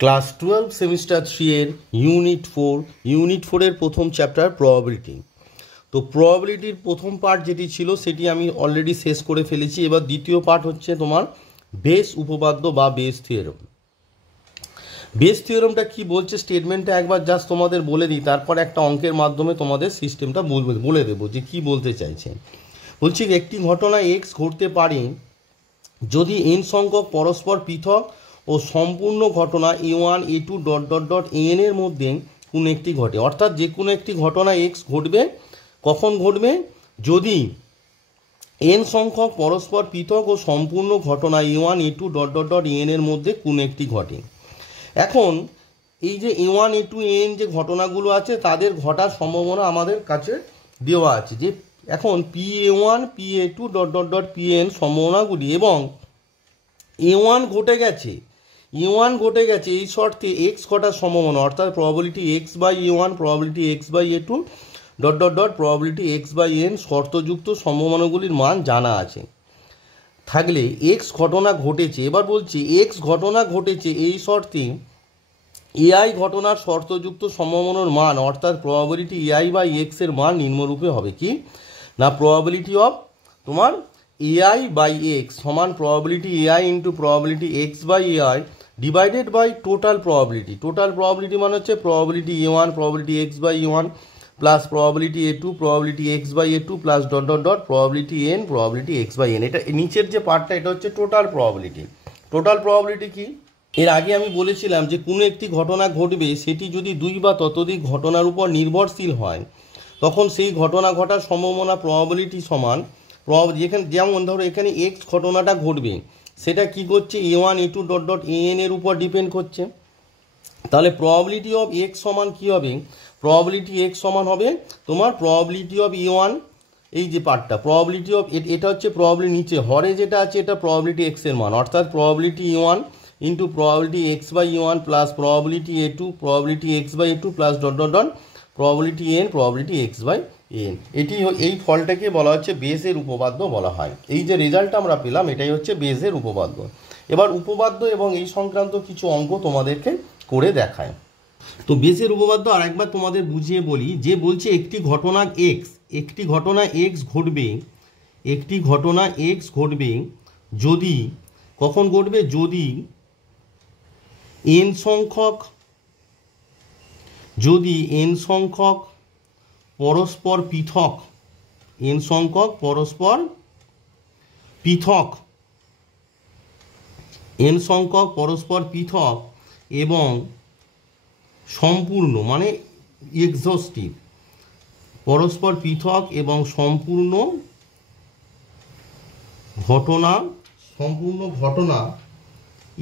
Class 12 semester 3 এর unit 4 এর প্রথম চ্যাপ্টার প্রবাবিলিটি। তো প্রবাবিলিটির প্রথম পার্ট যেটি ছিল সেটি আমি অলরেডি শেষ করে ফেলেছি। এবার দ্বিতীয় পার্ট হচ্ছে তোমার বেস উপপাদ্য বা বেস থিওরেম। বেস থিওরেমটা কি বলছে স্টেটমেন্টটা একবার জাস্ট তোমাদের বলে দিই, তারপর একটা অঙ্কের মাধ্যমে তোমাদের সিস্টেমটা বলে দেবো যে কি বলতে চাইছে। বলছি একটি ঘটনা এক্স ঘটতে পারে যদি এন সংখ্যক পরস্পর পৃথক ও সম্পূর্ণ ঘটনা A1 A2 ... an এর মধ্যে কোনো একটি ঘটে। অর্থাৎ যে কোনো একটি ঘটনা এক্স ঘটবে কখন ঘটবে, যদি এন সংখ্যক পরস্পর পৃথক ও সম্পূর্ণ ঘটনা A1 A2 ... an এর মধ্যে কোনো একটি ঘটে। এখন এই যে A1 A2 an যে ঘটনাগুলো আছে তাদের ঘটার সম্ভাবনা আমাদের কাছে দেওয়া আছে, যে এখন PA1 PA2 ... PN সম্ভাবনাগুলি, এবং A1 ঘটে গেছে এই শর্তে এক্স ঘটার সম্ভাবনা, অর্থাৎ probability x/A1 probability x/A2 ... probability x/n শর্তযুক্ত সম্ভাবনাগুলির মান জানা আছে থাকলে এক্স ঘটনা ঘটেছে। এবার বলছি এক্স ঘটনা ঘটেছে এই শর্তে AI ঘটনার শর্তযুক্ত সম্ভাবনার মান, অর্থাৎ প্রবাবিলিটি AI/x এর মান নিম্নরূপে হবে কি না, প্রবাবিলিটি অফ তোমার AI/x সমান probability AI into probability x/AI divided by total probability. Total probability মানে হচ্ছে probability A1 probability x/A1 plus probability A2 probability x/A2 plus ... probability n probability x/n। এটা নিচের যে পার্টটা এটা হচ্ছে টোটাল প্রবাবিলিটি। টোটাল প্রবাবিলিটি কি, এর আগে আমি বলেছিলাম যে কোনো একটি ঘটনা ঘটবে সেটি যদি দুই বা ততোধিক ঘটনার উপর নির্ভরশীল হয় তখন সেই ঘটনা ঘটার সম্ভাবনা প্রবাবিলিটি সমান যেখানে, যেমন ধরো এখানে এক্স ঘটনাটা ঘটবে সেটা কি করছে A1 A2 ... an এর উপর ডিপেন্ড করছে। তাহলে প্রবাবিলিটি অফ এক্স সমান কি হবে, প্রবাবিলিটি এক্স সমান হবে তোমার প্রবাবিলিটি অফ A1, এই যে পার্টটা প্রবাবিলিটি অফ এটা হচ্ছে প্রবাবিলিটি নিচে হরে যেটা আছে এটা প্রবাবিলিটি এক্স এর মান, অর্থাৎ probability A1 into probability x/A1 plus probability A2 probability x/A2 plus ... probability n probability x/n। এই ফলটাকে বলা হচ্ছে বেসের উপপাদ্য বলা হয়। এই যে রেজাল্টটা আমরা পেলাম এটাই হচ্ছে বেসের উপপাদ্য। এবার উপপাদ্য এবং এই সংক্রান্ত কিছু অঙ্ক তোমাদেরকে করে দেখায়। তো বেসের উপপাদ্য আরেকবার তোমাদের বুঝিয়ে বলি, যে বলছে একটি ঘটনা x ঘটবে যদি কখন ঘটবে, যদি n সংখ্যক পরস্পর পৃথক এবং সম্পূর্ণ মানে এক্সহস্টিভ, পরস্পর পৃথক এবং সম্পূর্ণ ঘটনা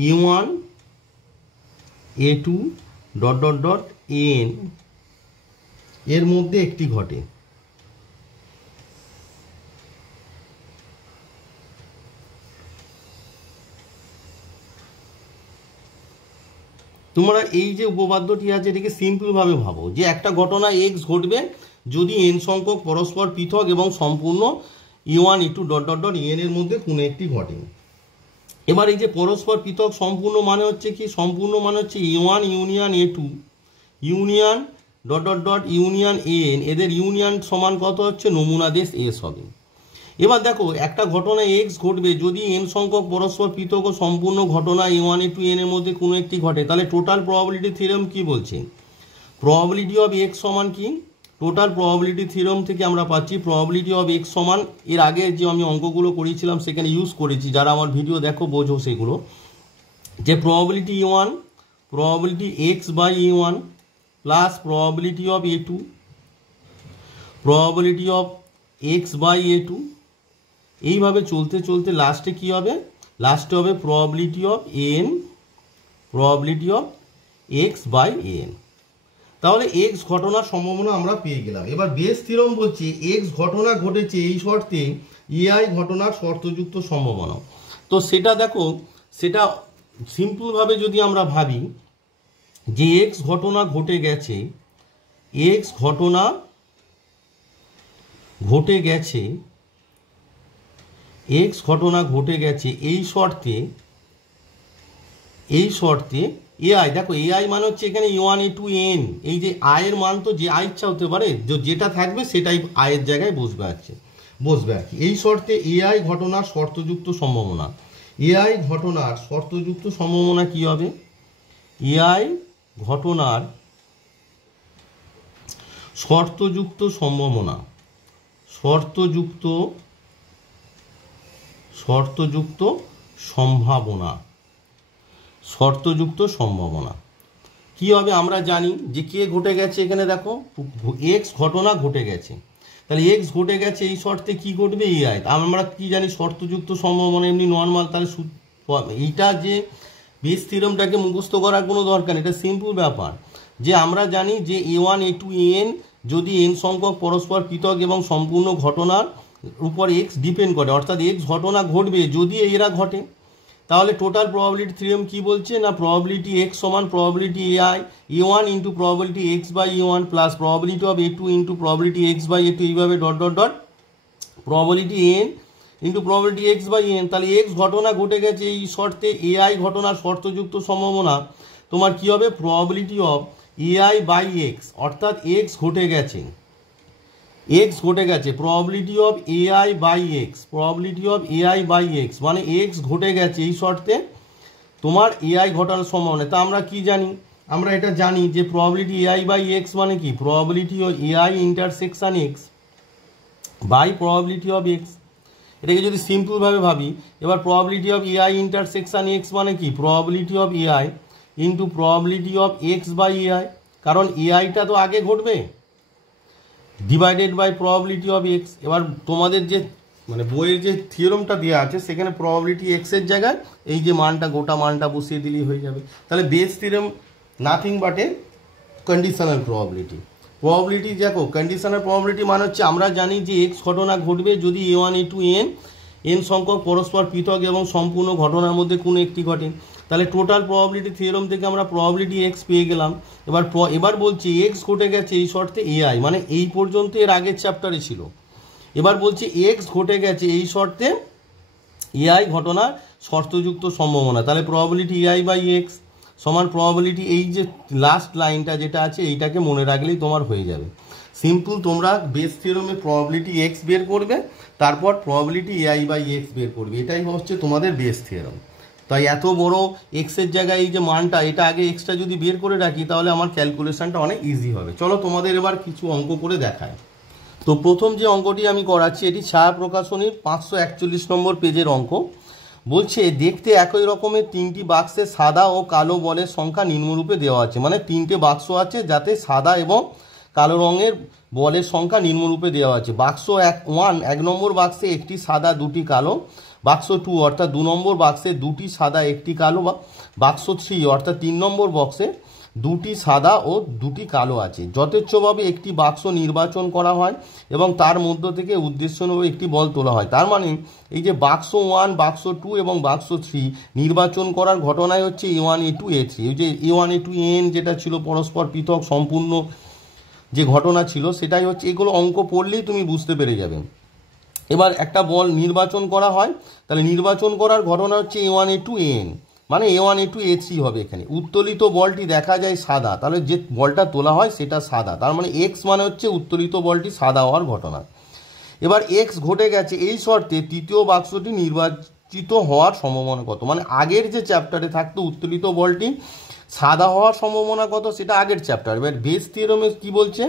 A1 A2 ... an এর মধ্যে একটি ঘটে। তোমরা এই যে উপপাদ্যটি আছে এটাকে সিম্পলভাবে ভাবো যে একটা ঘটনা এক্স ঘটবে যদি এন সংখ্যক পরস্পর পৃথক এবং সম্পূর্ণ A1 A2 ... an এর মধ্যে কোনো একটি ঘটে। এবার এই যে পরস্পর পৃথক সম্পূর্ণ মানে হচ্ছে কি, সম্পূর্ণ মানে হচ্ছে A1 union A2 union ... union an, এদের ইউনিয়ন সমান কত হচ্ছে নমুনা দেশ S হবে। এবার দেখো একটা ঘটনা এক্স ঘটবে যদি এন সংখ্যক পরস্পর পৃথক ও সম্পূর্ণ ঘটনা A1 A2 an এর মধ্যে কোনো একটি ঘটে, তাহলে টোটাল প্রবাবিলিটি থিওরেম কি বলছে, প্রবাবিলিটি অফ এক্স সমান কি, টোটাল প্রবাবিলিটি থিওরেম থেকে আমরা পাচ্ছি প্রবাবিলিটি অফ এক্স সমান, এর আগে যে আমি অঙ্কগুলো করেছিলাম সেখানে ইউজ করেছি, যারা আমার ভিডিও দেখো বোঝো সেগুলো, যে probability A1 probability x/A1 plus probability of A2 probability of x/A2, এইভাবে চলতে লাস্টে কি হবে, লাস্টে হবে probability of n probability of x/n। তাহলে এক্স ঘটনার সম্ভাবনা আমরা পেয়ে গেলাম। এবার বেস থিওরেম বলছে এক্স ঘটনা ঘটেছে এই শর্তে AI ঘটনার শর্তযুক্ত সম্ভাবনা। তো সেটা দেখো, সেটা সিম্পলভাবে যদি আমরা ভাবি যে এক্স ঘটনা ঘটে গেছে এই শর্তে এআই, দেখো এআই মানে হচ্ছে এখানে A1 A2 N, এই যে আয়ের মান তো যে আয় ইচ্ছা হতে পারে, যেটা থাকবে সেটাই আয়ের জায়গায় বসবে আর কি। এই শর্তে এআই ঘটনার শর্তযুক্ত সম্ভাবনা, এআই ঘটনার শর্তযুক্ত সম্ভাবনা কি হবে? এআই ঘটনার শর্তযুক্ত সম্ভাবনা, শর্তযুক্ত সম্ভাবনা কি হবে? আমরা জানি যে কে ঘটে গেছে, এখানে দেখো এক্স ঘটনা ঘটে গেছে, তাহলে এক্স ঘটে গেছে, এই শর্তে কি ঘটবে? এআই। আমরা কি জানি? শর্তযুক্ত সম্ভাবনা এমনি নর্মাল, তাহলে এইটা যে বেস থিওরেমটাকে মুখস্থ করার কোনো দরকার নেই, এটা সিম্পল ব্যাপার। যে আমরা জানি যে A1 A2 AN যদি n সংখ্যক পরস্পর পৃথক এবং সম্পূর্ণ ঘটনার উপর এক্স ডিপেন্ড করে, অর্থাৎ এক্স ঘটনা ঘটবে যদি এরা ঘটে, তাহলে টোটাল প্রবাবিলিটি থিওরেম কি বলছে? না প্রবাবিলিটি এক্স সমান probability AI A1 into probability X by A1 plus probability of A2 into probability X by A2, এইভাবে dot dot dot probability N into probability X by N. তাহলে X ঘটনা ঘটে গেছে, এই শর্তে এআই ঘটনার শর্তযুক্ত সম্ভাবনা তোমার কি হবে? Probability of AI by X, অর্থাৎ এক্স ঘটে গেছে, probability of AI by X, মানে এক্স ঘটে গেছে এই শর্তে তোমার এআই ঘটানোর সম্ভাবনা। তা আমরা কি জানি? আমরা এটা জানি যে প্রবাবিলিটি এআই বাই এক্স মানে কি? Probability of AI intersection X by probability of X. এটাকে যদি সিম্পলভাবে ভাবি, এবার probability of AI intersection X মানে কি? Probability of AI into probability of X by AI, কারণ এআইটা তো আগে ঘটবে, divided by probability of X. এবার তোমাদের যে মানে বইয়ের যে থিওরেমটা দেওয়া আছে সেখানে প্রবাবিলিটি এক্সের জায়গায় এই যে মানটা, গোটা মানটা বসিয়ে দিলেই হয়ে যাবে। তাহলে base theorem nothing but A conditional probability. দেখো কন্ডিশনাল প্রবাবিলিটি মানে হচ্ছে আমরা জানি যে এক্স ঘটনা ঘটবে যদি A1 A2 n সংখ্যক পরস্পর পৃথক এবং সম্পূর্ণ ঘটনার মধ্যে কোনো একটি ঘটে। তাহলে টোটাল প্রবাবিলিটি থিওরেম থেকে আমরা প্রবাবিলিটি এক্স পেয়ে গেলাম। এবার বলছি এক্স ঘটে গেছে এই শর্তে এআই, মানে এই পর্যন্ত এর আগের চ্যাপ্টারে ছিল। এবার বলছি এক্স ঘটে গেছে এই শর্তে এআই ঘটনার শর্তযুক্ত সম্ভাবনা। তাহলে প্রবাবিলিটি এআই বাই এক্স সমান প্রবাবিলিটি, এই যে লাস্ট লাইনটা যেটা আছে এইটাকে মনে রাখলেই তোমার হয়ে যাবে। সিম্পল, তোমরা বেস থিওরেমে প্রবাবিলিটি এক্স বের করবে, তারপর প্রবাবিলিটি এআই বাই এক্স বের করবে, এটাই হচ্ছে তোমাদের বেস থিওরেম। তাই এত বড় এক্সের জায়গায় এই যে মানটা, এটা আগে এক্সটা যদি বের করে রাখি তাহলে আমার ক্যালকুলেশনটা অনেক ইজি হবে। চলো তোমাদের এবার কিছু অঙ্ক করে দেখায়। তো প্রথম যে অঙ্কটি আমি করাচ্ছি এটি ছায়া প্রকাশনীর 541 নম্বর পেজের অঙ্ক। বলছে দেখতে একই রকমের তিনটি বাক্সে সাদা ও কালো বলের সংখ্যা নিম্নরূপে দেওয়া আছে, মানে তিনটে বাক্স আছে যাতে সাদা এবং কালো রঙের বলের সংখ্যা নিম্নরূপে দেওয়া আছে। বাক্স 1 নম্বর বাক্সে একটি সাদা দুটি কালো, বাক্স 2 অর্থাৎ 2 নম্বর বাক্সে দুটি সাদা একটি কালো, বাক্স 3 অর্থাৎ 3 নম্বর বক্সে দুটি সাদা ও দুটি কালো আছে। যথেচ্ছভাবে একটি বাক্স নির্বাচন করা হয় এবং তার মধ্য থেকে উদ্দেশ্যভাবে একটি বল তোলা হয়। তার মানে এই যে বাক্স 1, বাক্স 2 এবং বাক্স 3 নির্বাচন করার ঘটনায় হচ্ছে A1 A2 A3। এই যে A1 A2 AN যেটা ছিল পরস্পর পৃথক সম্পূর্ণ যে ঘটনা ছিল সেটাই হচ্ছে, এগুলো অঙ্ক পড়লেই তুমি বুঝতে পেরে যাবে। এবার একটা বল নির্বাচন করা হয়, তাহলে নির্বাচন করার ঘটনা হচ্ছে A1 A2 AN, মানে A1 A2 A3 হবে। এখানে উত্তোলিত বলটি দেখা যায় সাদা, তাহলে যে বলটা তোলা হয় সেটা সাদা, তার মানে এক্স মানে হচ্ছে উত্তোলিত বলটি সাদা হওয়ার ঘটনা। এবার এক্স ঘটে গেছে এই শর্তে তৃতীয় বাক্সটি নির্বাচিত হওয়ার সম্ভাবনা কত? মানে আগের যে চ্যাপ্টারে থাকতো উত্তোলিত বলটি সাদা হওয়ার সম্ভাবনা কত, সেটা আগের চ্যাপ্টার। এবার বেস থিওরেমে কি বলছে?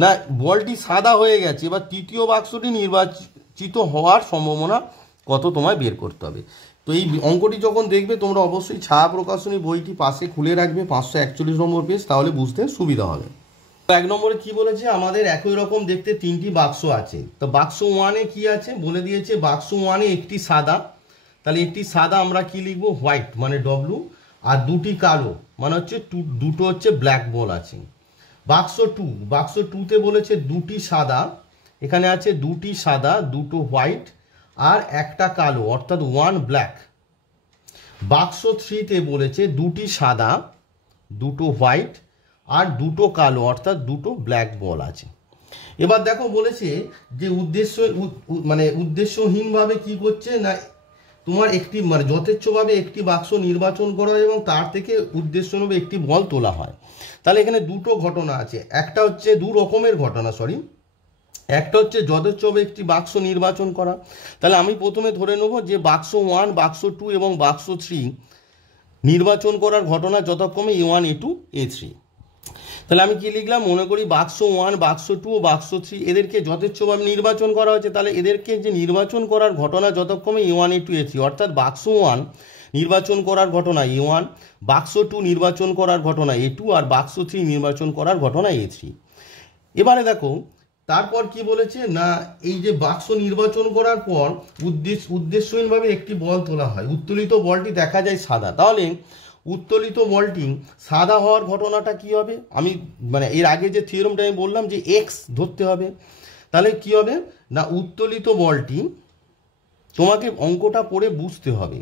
না বলটি সাদা হয়ে গেছে, এবার তৃতীয় বাক্সটি নির্বাচিত হওয়ার সম্ভাবনা কত তোমায় বের করতে হবে। তো এই অঙ্কটি যখন দেখবে তোমরা অবশ্যই ছায়া প্রকাশনী বইটি পাশে খুলে রাখবে, 541 নম্বর পেজ, তাহলে বুঝতে সুবিধা হবে। 1 নম্বরে কি বলেছে? আমাদের একই রকম দেখতে তিনটি বাক্স আছে। তো বাক্স 1-এ কি আছে বলে দিয়েছে, বাক্স 1-এ একটি সাদা, তাহলে একটি সাদা আমরা কি লিখবো? হোয়াইট মানে ডব্লু, আর দুটি কালো মানে হচ্ছে দুটো হচ্ছে ব্ল্যাক বল আছে। বাক্স 2-তে বলেছে দুটি সাদা, এখানে আছে দুটি সাদা, দুটো হোয়াইট আর একটা কালো, অর্থাৎ 1 ব্ল্যাক। বাক্স 3-তে বলেছে দুটি সাদা, দুটো হোয়াইট আর দুটো কালো, অর্থাৎ দুটো ব্ল্যাক বল আছে। এবার দেখো বলেছে যে উদ্দেশ্যহীনভাবে কি করছে না তোমার একটি মানে যথেচ্ছভাবে একটি বাক্স নির্বাচন করা হয় এবং তার থেকে উদ্দেশ্যভাবে একটি বল তোলা হয়। তাহলে এখানে দুটো ঘটনা আছে, একটা হচ্ছে দু রকমের ঘটনা, একটা হচ্ছে যথেচ্ছভাবে একটি বাক্স নির্বাচন করা। তাহলে আমি প্রথমে ধরে নেব যে বাক্স 1, বাক্স 2 এবং বাক্স 3 নির্বাচন করার ঘটনা যথাক্রমে A1, A2, A3। তাহলে আমি কি লিখলাম, মনে করি বাক্স 1, বাক্স 2 ও বাক্স 3 এদেরকে যথেচ্ছভাবে নির্বাচন করা হয়েছে। তাহলে এদেরকে যে নির্বাচন করার ঘটনা যথাক্রমে A1, A2, A3, অর্থাৎ বাক্স 1 নির্বাচন করার ঘটনা A1, বাক্স 2 নির্বাচন করার ঘটনা A2 আর বাক্স 3 নির্বাচন করার ঘটনা A3। এবারে দেখো তারপর কি বলেছে না, এই যে বাক্স নির্বাচন করার পর উদ্দেশ্যহীনভাবে একটি বল তোলা হয়, উত্তোলিত বলটি দেখা যায় সাদা। তাহলে উত্তোলিত বলটি সাদা হওয়ার ঘটনাটা কি হবে, আমি মানে এর আগে যে থিওরেমটা আমি বললাম যে এক্স ধরতে হবে। তাহলে কি হবে না, উত্তোলিত বলটি, তোমাকে অঙ্কটা পড়ে বুঝতে হবে,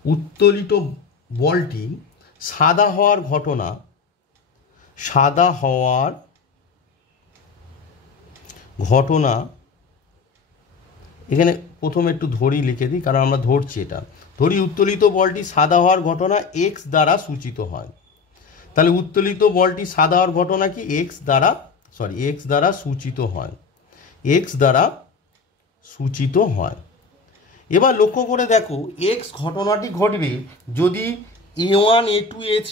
উত্তোলিত বলটি সাদা হওয়ার ঘটনা এখানে প্রথমে একটু ধরি লিখে দিই, কারণ আমরা ধরছি এটা। ধরি উত্তোলিত বলটি সাদা হওয়ার ঘটনা এক্স দ্বারা সূচিত হয়। তাহলে উত্তোলিত বলটি সাদা হওয়ার ঘটনা কি, এক্স দ্বারা সূচিত হয়। এবার লক্ষ্য করে দেখো, এক্স ঘটনাটি ঘটবে যদি A1, A2, A3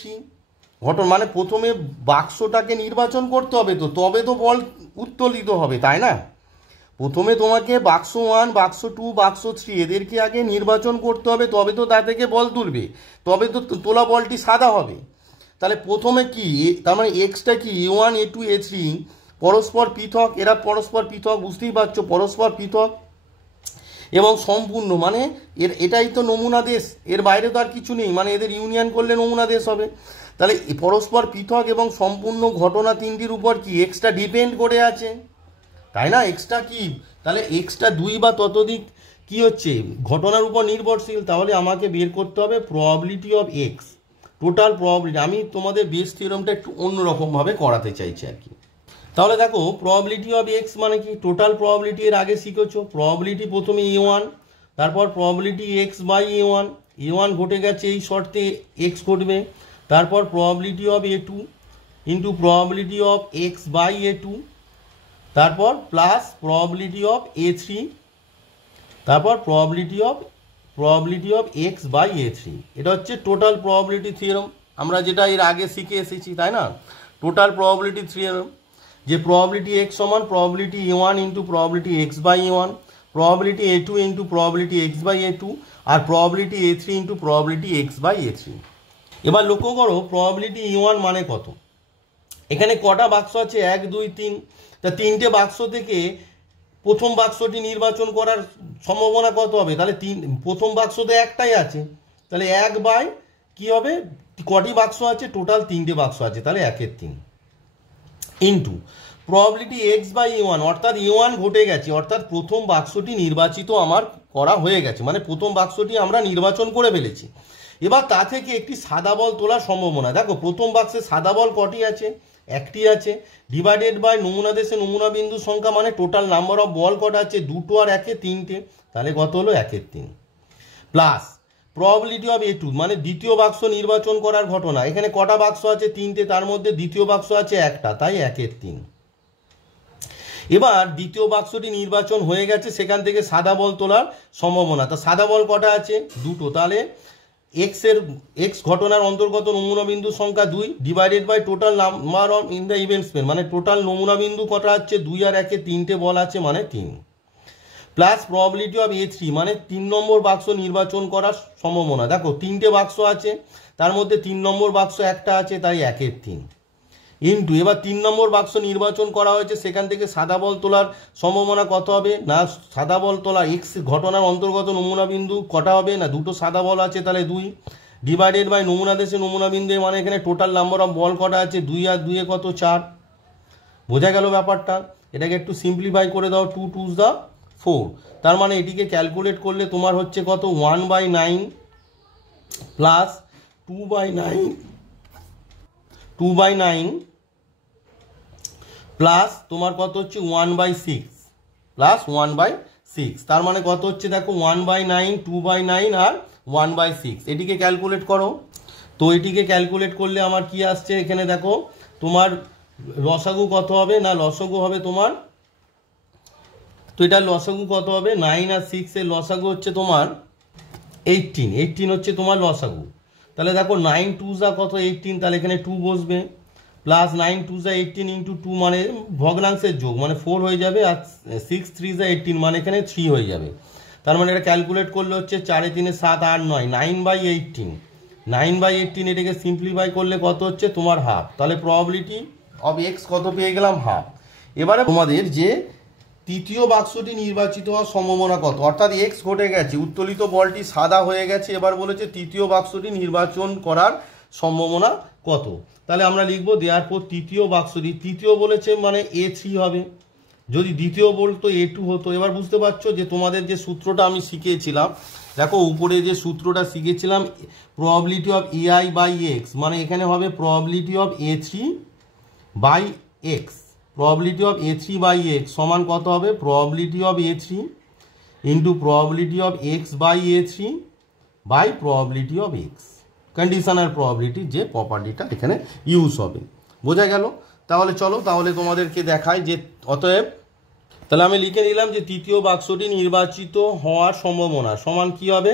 ঘটনা, মানে প্রথমে বাক্সটাকে নির্বাচন করতে হবে, তবে তো বল উত্তোলিত হবে, তাই না? প্রথমে তোমাকে বাক্স 1, বাক্স 2, বাক্স 3 এদেরকে আগে নির্বাচন করতে হবে, তবে তো তা থেকে বল তুলবে, তবে তো তোলা বলটি সাদা হবে। তাহলে প্রথমে কি, তার মানে এক্সটা কি A1, A2, A3 পরস্পর পৃথক, এরা পরস্পর পৃথক, বুঝতেই পারছো, পরস্পর পৃথক এবং সম্পূর্ণ, মানে এটাই তো নমুনা দেশ, এর বাইরে তো আর কিছু নেই, মানে এদের ইউনিয়ন করলে নমুনা দেশ হবে। তাহলে পরস্পর পৃথক এবং সম্পূর্ণ ঘটনা তিনটির উপর কি এক্সটা ডিপেন্ড করে আছে, তাই না? এক্সটা কি, তাহলে এক্সটা 2 বা ততোধিক কি হচ্ছে ঘটনার উপর নির্ভরশীল। তাহলে আমাকে বের করতে হবে probability of x, total probability. আমি তোমাদের বেস থিওরেমটা একটু অন্যরকমভাবে করাতে চাইছি আর কি। তাহলে দেখো প্রবাবিলিটি অফ এক্স মানে কি, টোটাল প্রবাবিলিটি এর আগে শিখেছো। প্রবাবিলিটি প্রথমে A1, তারপর প্রবাবিলিটি এক্স বাই A1 ঘটে গেছে, এই শর্তে এক্স ঘটবে। তারপর probability of A2 into probability of X by A2, তারপর প্লাস প্রবাবিলিটি অফ A3, তারপর probability of X by A3। এটা হচ্ছে টোটাল প্রবাবিলিটি থিওরেম, আমরা যেটা এর আগে শিখে এসেছি, তাই না? টোটাল প্রবাবিলিটি থিওরেম, যে প্রবাবিলিটি এক্স সমান probability A1 into probability X by A1, probability A2 into probability X by A2 আর probability A3 into probability X by A3। এবার লক্ষ্য করো প্রবাবিলিটি E1 মানে কত, এখানে কটা বাক্স আছে, 1, 2, 3। তা 3টে বাক্স থেকে প্রথম বাক্সটি নির্বাচন করার সম্ভাবনা কত হবে, তাহলে প্রথম বাক্স তো একটাই আছে, তাহলে 1 বাই কি হবে, কটি বাক্স আছে, টোটাল 3টে বাক্স আছে, তাহলে 1/3 into probability X by A1, অর্থাৎ A1 ঘটে গেছে, অর্থাৎ প্রথম বাক্সটি নির্বাচিত আমার করা হয়ে গেছে, মানে প্রথম বাক্সটি আমরা নির্বাচন করে ফেলেছি। এবার তা থেকে একটি সাদা বল তোলার সম্ভাবনা, দেখো প্রথম বাক্সে সাদা বল কটি আছে, একটি আছে, ডিভাইডেড বাই নমুনা দেশে নমুনা বিন্দু সংখ্যা, মানে টোটাল নাম্বার অফ বল কটা আছে, 2 আর 1 3টে, তাহলে কত হলো 1/3 প্লাস প্রবাবিলিটি অফ A2 মানে দ্বিতীয় বাক্স নির্বাচন করার ঘটনা, এখানে কটা বাক্স আছে, 3টে, তার মধ্যে দ্বিতীয় বাক্স আছে একটা, তাই 1/3। এবার দ্বিতীয় বাক্সটি নির্বাচন হয়ে গেছে, সেখান থেকে সাদা বল তোলার সম্ভাবনা, তা সাদা বল কটা আছে, 2টো, তাহলে এক্স ঘটনার অন্তর্গত নমুনা বিন্দু সংখ্যা 2 divided by total number of in the event space, মানে টোটাল নমুনা বিন্দু কটা আছে, 2 আর 1 3টে বল আছে, মানে 3 প্লাস প্রবাবিলিটি অফ A3 মানে 3 নম্বর বাক্স নির্বাচন করার সম্ভাবনা, দেখো 3টে বাক্স আছে, তার মধ্যে 3 নম্বর বাক্স একটা আছে, তাই 1/3 ইন্টু এবার 3 নম্বর বাক্স নির্বাচন করা হয়েছে, সেখান থেকে সাদা বল তোলার সম্ভাবনা কত হবে না, সাদা বল তোলা এক্স ঘটনার অন্তর্গত নমুনা বিন্দু কটা হবে না, 2টো সাদা বল আছে, তাহলে 2 ডিভাইডেড বাই নমুনা দেশে নমুনা বিন্দু, মানে এখানে টোটাল নাম্বার অফ বল কটা আছে, 2 আর 2 কত 4। বোঝা গেল ব্যাপারটা? এটাকে একটু সিম্পলিফাই করে দাও, 2 2 দা 4, তার মানে এটিকে ক্যালকুলেট করলে তোমার হচ্ছে কত, 1/9 প্লাস 2/9 প্লাস তোমার কত হচ্ছে 1/6 প্লাস 1/6, তার মানে কত হচ্ছে দেখো 1/9, 2/9 আর 1/6। এটিকে ক্যালকুলেট করো। তো এটিকে ক্যালকুলেট করলে আমার কি আসছে এখানে দেখো, তোমার লসাগু কত হবে না, লসাগু হবে তোমার, তো এটার লসাগু কত হবে, 9 আর 6 এর লসাগু হচ্ছে তোমার 18 হচ্ছে তোমার লসাগু। তাহলে দেখো 9 2 যা কত 18, তাহলে এখানে 2 বসবে, প্লাস 9 2 যা 18 ইন্টু 2 মানে ভগ্নাংশের যোগ মানে 4 হয়ে যাবে, আর 6 3 যা 18 মানে এখানে 3 হয়ে যাবে। তার মানে এটা ক্যালকুলেট করলে হচ্ছে 4 3 7 8 9, 9/18, 9/18 এটাকে সিম্পলিফাই করলে কত হচ্ছে তোমার হাফ। তাহলে প্রবাবিলিটি অফ এক্স কত পেয়ে গেলাম, হাফ। এবারে তোমাদের যে তৃতীয় বাক্সটি নির্বাচিত হওয়ার সম্ভাবনা কত, অর্থাৎ এক্স ঘটে গেছে, উত্তোলিত বলটি সাদা হয়ে গেছে, এবার বলেছে তৃতীয় বাক্সটি নির্বাচন করার সম্ভাবনা কত। তাহলে আমরা লিখবো দেয়ারপর তৃতীয় বাক্সটি, তৃতীয় বলেছে মানে A3 হবে, যদি দ্বিতীয় বলতো A2 হতো। এবার বুঝতে পারছো যে তোমাদের যে সূত্রটা আমি শিখিয়েছিলাম, দেখো উপরে যে সূত্রটা শিখেছিলাম প্রবাবিলিটি অফ AI/X, মানে এখানে হবে probability of A3/X, probability of A3/X সমান কত হবে, probability of A3 into probability of X/A3 by probability of X, conditional probability যে প্রপার্টিটা এখানে ইউজ হবে। বোঝা গেল? তাহলে চলো তাহলে তোমাদেরকে দেখাই যে অতএব তাহলে আমি লিখে নিলাম যে তৃতীয় বাক্সটি নির্বাচিত হওয়ার সম্ভাবনা সমান কি হবে,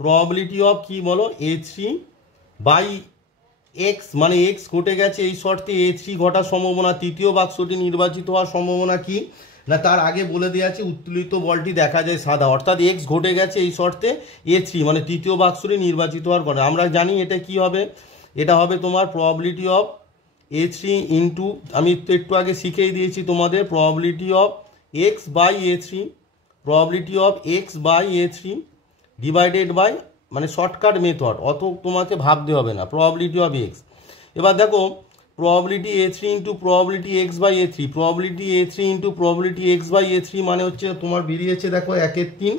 প্রবাবিলিটি অফ কি বলো A3/X, মানে X ঘটে গেছে এই শর্তে A3 ঘটার সম্ভাবনা। তৃতীয় বাক্সটি নির্বাচিত হওয়ার সম্ভাবনা কি না, তার আগে বলে দেওয়া আছে উত্তোলিত বলটি দেখা যায় সাদা, অর্থাৎ X ঘটে গেছে এই শর্তে A3 মানে তৃতীয় বাক্সটি নির্বাচিত হওয়ার কথা। আমরা জানি এটা কি হবে, এটা হবে তোমার প্রবাবিলিটি অফ A3 ইন্টু, আমি একটু আগে শিখিয়ে দিয়েছি তোমাদের, probability of X/A3, probability of X/A3 divided by, মানে শর্টকাট মেথড, অত তোমাকে ভাবতে হবে না, প্রবাবিলিটি অফ X। এবার দেখো probability A3 into probability X/A3, probability A3 into probability X/A3 মানে হচ্ছে তোমার বেরিয়েছে দেখো 1/3,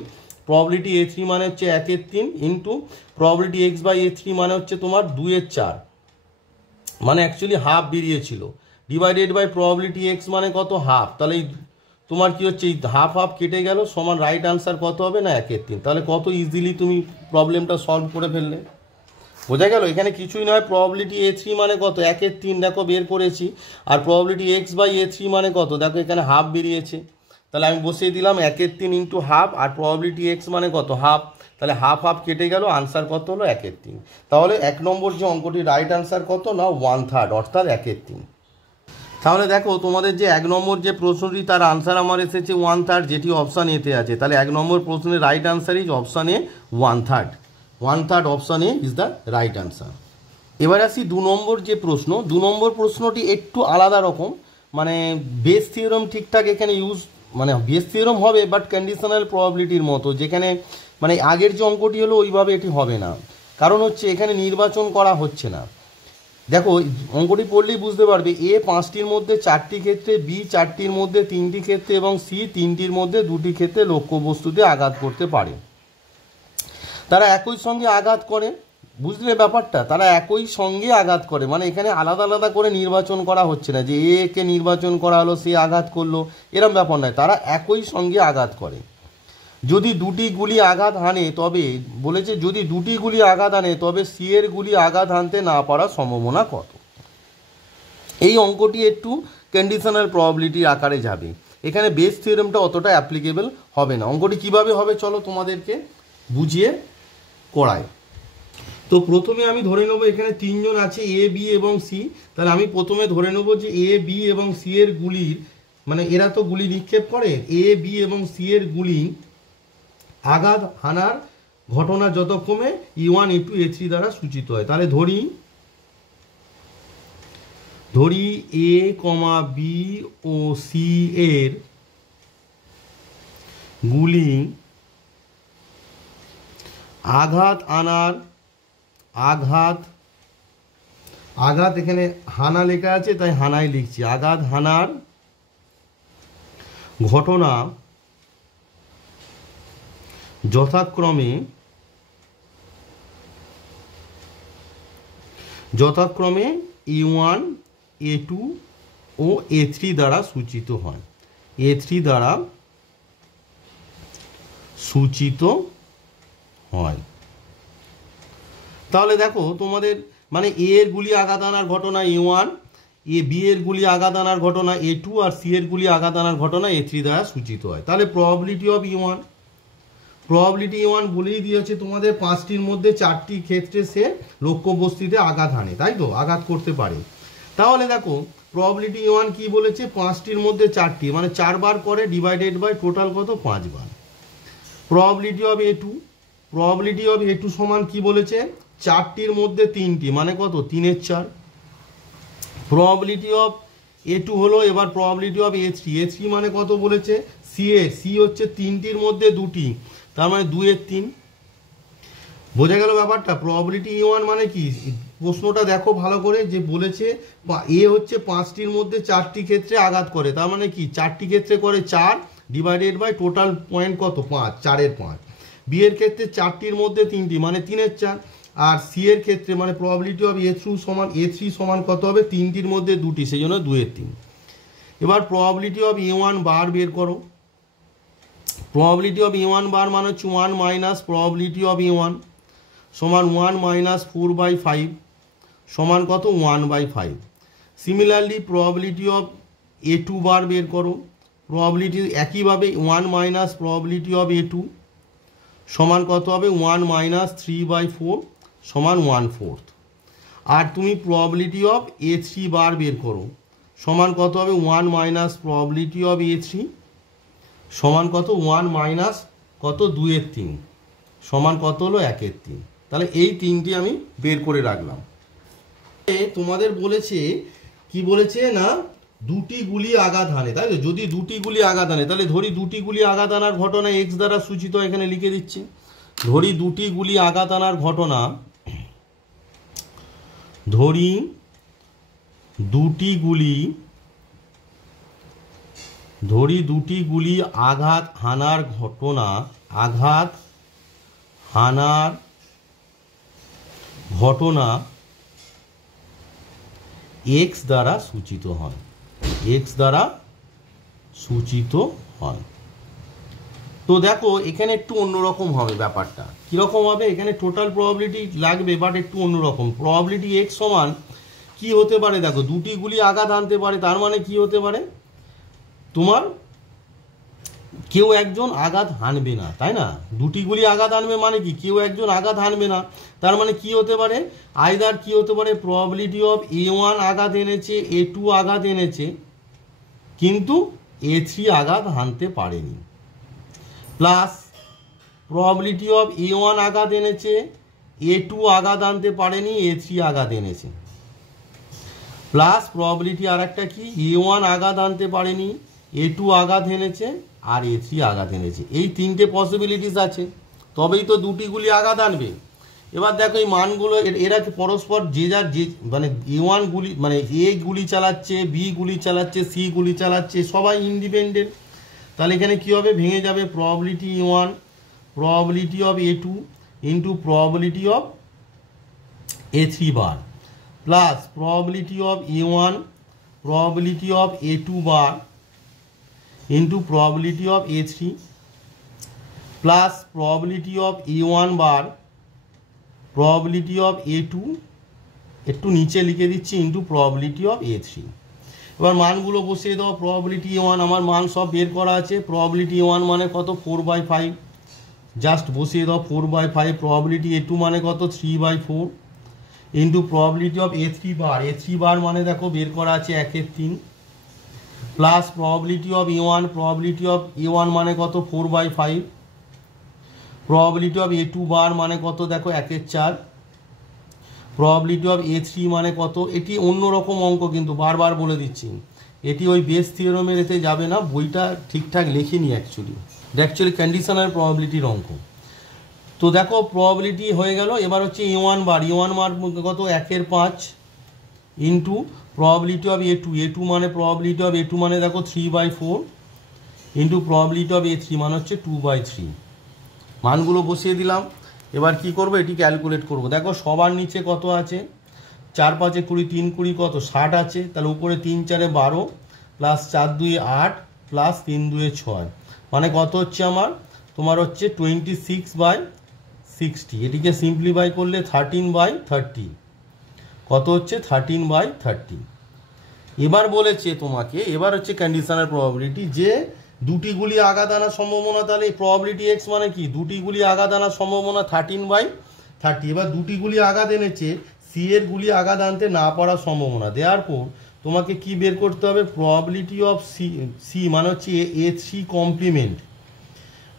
প্রবাবিলিটি A3 মানে হচ্ছে 1/3 ইন্টু প্রবাবিলিটি X/A3 মানে হচ্ছে তোমার 2/4, মানে অ্যাকচুয়ালি হাফ বেরিয়েছিল, ডিভাইডেড বাই প্রবাবিলিটি X মানে কত, হাফ। তাহলে তোমার কি হচ্ছে এই হাফ হাফ কেটে গেল, সমান রাইট আনসার কত হবে না 1/3। তাহলে কত ইজিলি তুমি প্রবলেমটা সলভ করে ফেললে। বোঝা গেল? এখানে কিছুই নয়, প্রবাবিলিটি A3 মানে কত 1/3 দেখো বের করেছি, আর প্রবাবিলিটি X/A3 মানে কত দেখো এখানে হাফ বেরিয়েছে, তাহলে আমি বসিয়ে দিলাম 1/3 ইন্টু হাফ, আর প্রবাবিলিটি X মানে কত হাফ, তাহলে হাফ হাফ কেটে গেল, আনসার কত হলো 1/3। তাহলে 1 নম্বর যে অঙ্কটি রাইট আনসার কত না 1/3 অর্থাৎ 1/3। তাহলে দেখো তোমাদের যে 1 নম্বর যে প্রশ্নটি তার আনসার আমার এসেছে 1/3, যেটি অপশান এতে আছে। তাহলে 1 নম্বর প্রশ্নের right answer is option A 1/3, 1/3 option A is the right answer. এবার আসি 2 নম্বর যে প্রশ্ন, 2 নম্বর প্রশ্নটি একটু আলাদা রকম, মানে বেস থিওরাম ঠিকঠাক এখানে ইউজ, মানে বেস থিওরাম হবে বাট কন্ডিশনাল প্রবাবিলিটির মতো, যেখানে মানে আগের যে অঙ্কটি হলো ওইভাবে এটি হবে না, কারণ হচ্ছে এখানে নির্বাচন করা হচ্ছে না। দেখো অঙ্কটি পড়লেই বুঝতে পারবে, A 5টির মধ্যে 4টি ক্ষেত্রে, B 4টির মধ্যে 3টি ক্ষেত্রে এবং C 3টির মধ্যে 2টি ক্ষেত্রে লক্ষ্যবস্তুতে আঘাত করতে পারে। তারা একই সঙ্গে আঘাত করে, বুঝলে ব্যাপারটা, তারা একই সঙ্গে আঘাত করে, মানে এখানে আলাদা আলাদা করে নির্বাচন করা হচ্ছে না যে A কে নির্বাচন করা হলো সে আঘাত করলো, এরম ব্যাপার নয়, তারা একই সঙ্গে আঘাত করে। যদি 2টি গুলি আঘাত হানে তবে বলেছে, যদি 2টি গুলি আঘাত হানে তবে সি এর গুলি আঘাত হানতে না পারার সম্ভাবনা কত। এই অঙ্কটি একটু কন্ডিশনাল প্রবাবিলিটির আকারে যাবে, এখানে বেস থিওরেমটা অতটা অ্যাপ্লিকেবল হবে না। অঙ্কটি কিভাবে হবে চলো তোমাদেরকে বুঝিয়ে করাই। তো প্রথমে আমি ধরে নেবো এখানে 3 জন আছে A B এবং C, তাহলে আমি প্রথমে ধরে নেবো যে A B এবং C এর গুলির, মানে এরা তো গুলি নিক্ষেপ করে, A B এবং C এর গুলি আঘাত হানার ঘটনা যতক্ষণে E1 E2 E3 দ্বারা সূচিত হয়। তাহলে ধরি A, B ও C এর গুলি আঘাত আনার, আঘাত এখানে হানা লেখা আছে তাই হানাই লিখছি, আঘাত হানার ঘটনা যথাক্রমে E1 A2 ও A3 দ্বারা সূচিত হয়, A3 দ্বারা সূচিত হয়। তাহলে দেখো তোমাদের মানে এ এর গুলি আঘাত আনার ঘটনা A1, বি এর গুলি আঘাত আনার ঘটনা A2 আর সি এর গুলি আঘাত আনার ঘটনা A3 দ্বারা সূচিত হয়। তাহলে probability of E1, probability E1 বলেই দিয়েছে তোমাদের 5টির মধ্যে 4টি ক্ষেত্রে সে লক্ষ্যবস্তুতে আঘাত হানে, তাই তো, আঘাত করতে পারে। তাহলে দেখো প্রবাবিলিটি E1 কি বলেছে, 5টির মধ্যে 4টি মানে 4 বার করে ডিভাইডেড বাই টোটাল কত, 5 বার। Probability of A2, probability of A2 সমান কি বলেছে, 4টির মধ্যে 3টি মানে কত, 3-এর 4। প্রবাবিলিটি অফ A2 হলো, এবার প্রবাবিলিটি অফ A3, A3 মানে কত বলেছে, সি হচ্ছে 3টির মধ্যে 2টি, তার মানে 2-এর 3। বোঝা গেল ব্যাপারটা। প্রবাবিলিটি E1 মানে কি, প্রশ্নটা দেখো ভালো করে, যে বলেছে এ হচ্ছে 5টির মধ্যে 4টি ক্ষেত্রে আঘাত করে, তার মানে কি 4টি ক্ষেত্রে করে 4 ডিভাইডেড বাই টোটাল পয়েন্ট কত, 5, 4-এর 5। বি এর ক্ষেত্রে 4টির মধ্যে 3টি মানে 3-এর 4, আর সি এর ক্ষেত্রে মানে প্রবাবিলিটি অফ A3 সমান কত হবে, 3টির মধ্যে 2টি, সেই জন্য 2-এর 3। এবার প্রবাবিলিটি অফ E1 বার বের করো। প্রবাবিলিটি অফ E1 বার মানে হচ্ছে 1 মাইনাস প্রবাবিলিটি অফ E1 সমান 1 মাইনাস 4/5 সমান কত, 1/5। সিমিলারলি প্রবাবিলিটি অফ A2 বার বের করো। প্রবাবিলিটি একইভাবে 1 মাইনাস প্রবাবিলিটি অফ A2 সমান কত হবে, 1 মাইনাস 3/4 সমান 1/4। আর তুমি প্রবাবিলিটি অফ A3 বার বের করো, সমান কত হবে, 1 মাইনাস প্রবাবিলিটি অফ A3 সমান কত, 1 মাইনাস কত, 2-এর 3 সমান কত হলো, 1-এর 3। তাহলে এই 3টি আমি বের করে রাখলাম। তোমাদের বলেছে কি বলেছে না, 2টি গুলি আঘাত হানে, তাই তো। যদি 2টি গুলি আঘাত হানে, তাহলে ধরি 2টি গুলি আঘাত আনার ঘটনা X দ্বারা সূচিত, এখানে লিখে দিচ্ছি। ধরি 2টি গুলি আঘাত আনার ঘটনা, ধরি 2টি গুলি আঘাত হানার ঘটনা, আঘাত হানার ঘটনা X দ্বারা সূচিত হয়, X দ্বারা সূচিত হয়। তো দেখো এখানে একটু অন্যরকম হবে ব্যাপারটা। কীরকম হবে, এখানে টোটাল প্রবাবিলিটি লাগবে, বাট একটু অন্যরকম। প্রবাবিলিটি X সমান কি হতে পারে, দেখো 2টি গুলি আঘাত আনতে পারে, তার মানে কি হতে পারে, তোমার কেউ একজন আঘাত হানবে না, তাই না। 2টি গুলি আঘাত আনবে মানে কি, কেউ একজন আঘাত হানবে না, তার মানে কি হতে পারে, আইদার কি হতে পারে, প্রবাবিলিটি অফ A1 আঘাত এনেছে, A2 আঘাত এনেছে, কিন্তু A3 আঘাত হানতে পারেনি, প্লাস প্রবাবিলিটি অফ A1 আঘাত এনেছে, A2 আঘাত আনতে পারেনি, A3 আঘাত এনেছে, প্লাস প্রবাবিলিটি আর একটা কি, A1 আঘাত আনতে পারেনি, A2 আঘাত এনেছে, আর A3 আঘাত এনেছে। এই 3টে পসিবিলিটিস আছে, তবেই তো 2টি গুলি আঘাত আনবে। এবার দেখো এই মানগুলো, এরা পরস্পর যে যার যে মানে A1 গুলি মানে A গুলি চালাচ্ছে, বি গুলি চালাচ্ছে, সি গুলি চালাচ্ছে, সবাই ইন্ডিপেন্ডেন্ট। তাহলে এখানে কী হবে, ভেঙে যাবে probability E1 probability of A2 into probability of A3 bar, plus probability of A1 probability of A2 bar into probability of A3 plus probability of A1 bar probability of A2 একটু নিচে লিখে দিচ্ছি into probability of A3। এবার মানগুলো বসিয়ে দাও। Probability A1 আমার মান সব বের করা আছে। প্রবাবিলিটি A1 মানে কত, 4/5, জাস্ট বসিয়ে দাও 4/5। প্রবাবিলিটি A2 মানে কত, 3/4 into probability of A3 bar, A3 বার মানে দেখো বের করা আছে 1-এর 3, plus probability of A1 probability of A1 মানে কত, 4/5, প্রবাবিলিটি অফ A2 বার মানে কত দেখো 1-এর 4, প্রবাবিলিটি অফ A3 মানে কত। এটি অন্যরকম অঙ্ক, কিন্তু বারবার বলে দিচ্ছি, এটি ওই বেস থিওরেমের এতে যাবে না, বইটা ঠিকঠাক লেখিনি অ্যাকচুয়ালি কন্ডিশনাল প্রবাবিলিটির অঙ্ক। তো দেখো প্রবাবিলিটি হয়ে গেল। এবার হচ্ছে A1 বার, A1 বার কত, 1-এর 5 ইন্টু প্রবাবিলিটি অফ A2 মানে প্রবাবিলিটি অফ A2 মানে দেখো 3/4 ইন্টু প্রবাবিলিটি অফ A3 মানে হচ্ছে 2/3। মানগুলো বসিয়ে দিলাম। এবার কি করব, এটি ক্যালকুলেট করব। দেখো সবার নিচে কত আছে, 4 5 20 3 20 কত 60 আছে, তাহলে উপরে 3 4 12 প্লাস 4 2 8 প্লাস 3 2 6, মানে কত হচ্ছে আমার, তোমার হচ্ছে 26/60। এটিকে সিম্পলিফাই করলে 13/30, কত হচ্ছে 13/30। এবার বলেছে তোমাকে, এবার হচ্ছে কন্ডিশনাল প্রবাবিলিটি, যে দুটি গুলি আঘাত আনার সম্ভাবনা, তাহলে প্রবাবিলিটি এক্স মানে কি, দুটি গুলি আঘাত আনার সম্ভাবনা 13/30। এবার দুটি গুলি আঘাত এনেছে, সি এর গুলি আঘাত আনতে না পারার সম্ভাবনা, দেওয়ার পর তোমাকে কি বের করতে হবে, প্রবাবিলিটি অফ সি মানে হচ্ছে A3 কমপ্লিমেন্ট,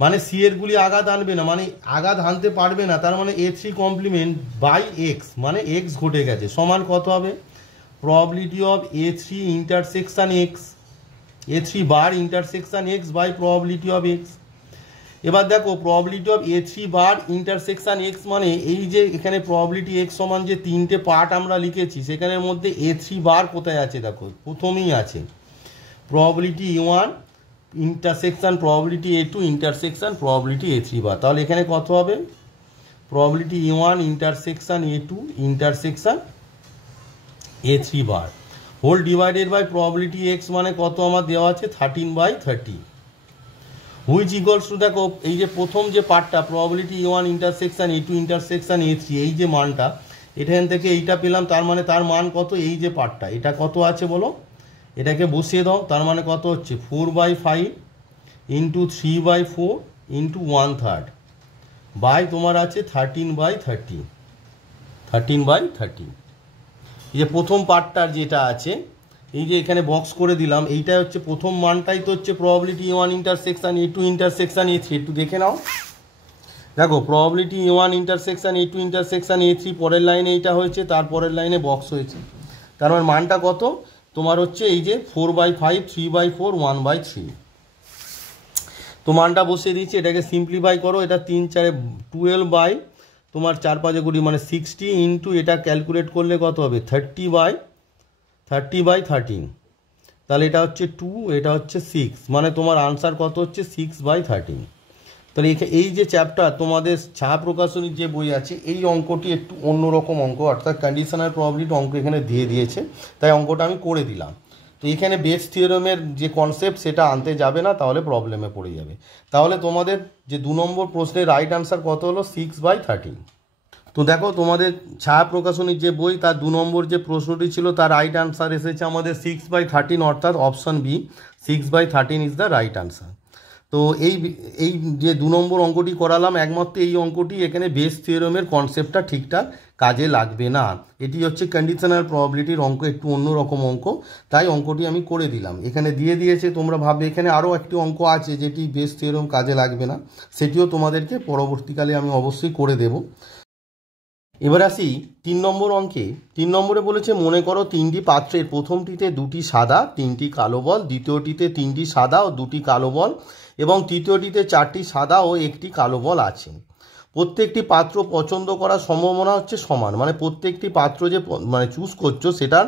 মানে সি এর গুলি আঘাত আনবে না, মানে আঘাত আনতে পারবে না, তার মানে A3 কমপ্লিমেন্ট বাই এক্স, মানে এক্স ঘটে গেছে, সমান কত হবে, probability of A3 intersection X, A3 bar intersection X by probability of X। এবার দেখো probability of A3 bar intersection X মানে এই যে এখানে probability X সমান যে তিনটে পার্ট আমরা লিখেছি, সেখানের মধ্যে A3 বার কোথায় আছে, দেখো প্রথমেই আছে probability A1 intersection probability A2 intersection probability A3 বার, তাহলে এখানে কত হবে, probability A1 intersection A2 intersection A3 bar whole divided by probability X, মানে কত আমার দেওয়া আছে 13/30, হুইচ ইকুয়ালস টু, দেখো এই যে প্রথম যে পার্টটা probability A1 intersection A2 intersection A3, এই যে মানটা এখান থেকে এইটা পেলাম, তার মানে তার মান কত, এই যে পার্টটা এটা কত আছে বলো, এটাকে বসিয়ে দাও, তার মানে কত হচ্ছে 4/5 ইন্টু 3/4 ইন্টু 1/3 বাই তোমার আছে 13/30। এই যে প্রথম পার্টটার যেটা আছে, এই যে এখানে বক্স করে দিলাম, এইটা হচ্ছে প্রথম মানটাই তো হচ্ছে probability A1 intersection A2 intersection A3, একটু দেখে নাও, দেখো probability A1 intersection A2 intersection A3, পরের লাইনে এইটা হয়েছে, তারপরের লাইনে বক্স হয়েছে, তার মানে মানটা কত তোমার হচ্ছে এই যে 4/5 3/4 1/3, তো মানটা বসিয়ে দিচ্ছি, এটাকে সিম্পলিফাই করো, এটা 3 4 12 বাই তোমার 4 5 20 মানে 60 ইন্টু এটা ক্যালকুলেট করলে কত হবে 30/13, তাহলে এটা হচ্ছে 2, এটা হচ্ছে 6, মানে তোমার আনসার কত হচ্ছে 6/13। তাহলে এই যে চ্যাপ্টার তোমাদের ছায়া প্রকাশনীর যে বই আছে, এই অঙ্কটি একটু অন্যরকম অঙ্ক, অর্থাৎ কন্ডিশনাল প্রবাবিলিটি অঙ্ক এখানে দিয়ে দিয়েছে, তাই অঙ্কটা আমি করে দিলাম। তো এখানে বেস থিওরেমের যে কনসেপ্ট সেটা আনতে যাবে না, তাহলে প্রবলেমে পড়ে যাবে। তাহলে তোমাদের যে 2 নম্বর প্রশ্নের রাইট আনসার কত হলো 6/13। তো দেখো তোমাদের ছায়া প্রকাশনীর যে বই তার 2 নম্বর যে প্রশ্নটি ছিল তার রাইট আনসার এসেছে আমাদের 6/13, অর্থাৎ option B 6/13 is the right answer. তো এই যে 2 নম্বর অঙ্কটি করালাম, একমাত্র এই অঙ্কটি এখানে বেস থিওরেমের কনসেপ্টটা ঠিকঠাক কাজে লাগবে না, এটি হচ্ছে কন্ডিশনাল প্রবাবিলিটির অঙ্ক, একটু অন্যরকম অঙ্ক, তাই অঙ্কটি আমি করে দিলাম, এখানে দিয়ে দিয়েছে, তোমরা ভাববে এখানে আরও একটি অঙ্ক আছে যেটি বেস থিওরেম কাজে লাগবে না, সেটিও তোমাদেরকে পরবর্তীকালে আমি অবশ্যই করে দেব। এবার আসি 3 নম্বর অঙ্কে। 3 নম্বরে বলেছে মনে করো 3টি পাত্রের প্রথমটিতে 2টি সাদা 3টি কালো বল, দ্বিতীয়টিতে 3টি সাদা ও 2টি কালো বল এবং তৃতীয়টিতে 4টি সাদা ও 1টি কালো বল আছে। প্রত্যেকটি পাত্র পছন্দ করার সম্ভাবনা হচ্ছে সমান, মানে প্রত্যেকটি পাত্র যে মানে চুজ করছো সেটার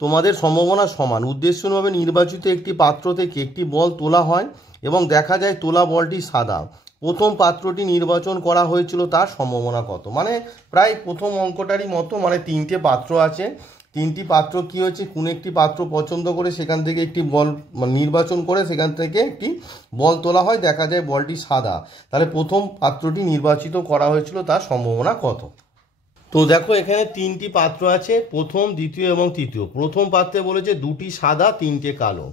তোমাদের সম্ভাবনা সমান। উদ্দেশ্যভাবে নির্বাচিত একটি পাত্র থেকে একটি বল তোলা হয় এবং দেখা যায় তোলা বলটি সাদা। প্রথম পাত্রটি নির্বাচন করা হয়েছিল তার সম্ভাবনা কত, মানে প্রায় প্রথম অঙ্কটারই মতো, মানে 3টে পাত্র আছে, 3টি পাত্র কি হয়েছে, কোন একটি পাত্র পছন্দ করে সেখান থেকে একটি বল নির্বাচন করে সেখান থেকে একটি বল তোলা হয়, দেখা যায় বলটি সাদা, তাহলে প্রথম পাত্রটি নির্বাচিত করা হয়েছিল তার সম্ভাবনা কত। তো দেখো এখানে 3টি পাত্র আছে, প্রথম দ্বিতীয় এবং তৃতীয়। প্রথম পাত্রে বলেছে 2টি সাদা 3টে কালো,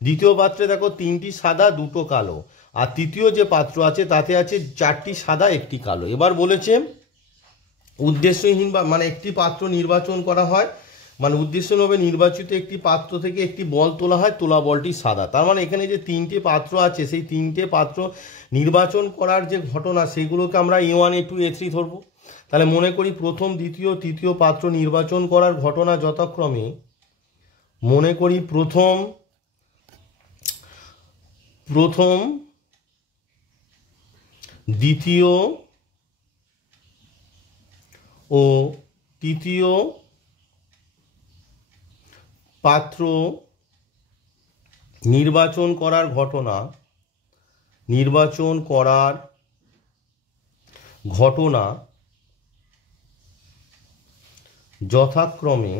দ্বিতীয় পাত্রে দেখো 3টি সাদা 2টো কালো, আর তৃতীয় যে পাত্র আছে তাতে আছে 4টি সাদা 1টি কালো। এবার বলেছে উদ্দেশ্যহীন বা মানে একটি পাত্র নির্বাচন করা হয়, মানে উদ্দেশ্যভাবে নির্বাচিত একটি পাত্র থেকে একটি বল তোলা হয়, তোলা বলটি সাদা। তার মানে এখানে যে 3টে পাত্র আছে সেই 3টে পাত্র নির্বাচন করার যে ঘটনা সেগুলোকে আমরা A1 A2 A3 ধরবো। তাহলে মনে করি প্রথম দ্বিতীয় তৃতীয় পাত্র নির্বাচন করার ঘটনা যথাক্রমে, মনে করি প্রথম দ্বিতীয় ও তৃতীয় পাত্র নির্বাচন করার ঘটনা যথাক্রমে,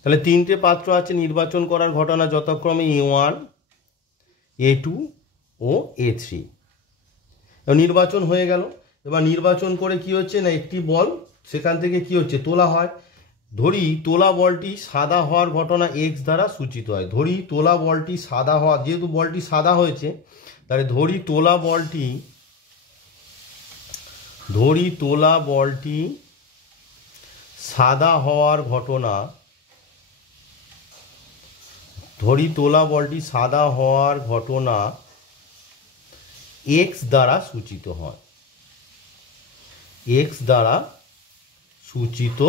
তাহলে তিনটে পাত্র আছে নির্বাচন করার ঘটনা, যথাক্রমে A1, A2 ও A3। নির্বাচন হয়ে গেল। এবার নির্বাচন করে কি হচ্ছে না, একটি বল সেখান থেকে কি হচ্ছে, তোলা হয়। ধরি তোলা বলটি সাদা হওয়ার ঘটনা এক্স দ্বারা সূচিত হয়। ধরি তোলা বলটি সাদা হওয়া, যেহেতু বলটি সাদা হয়েছে তাহলে ধরি তোলা বলটি সাদা হওয়ার ঘটনা, ধরি তোলা বলটি সাদা হওয়ার ঘটনা এক্স দ্বারা সূচিত হয়, এক্স দ্বারা সূচিত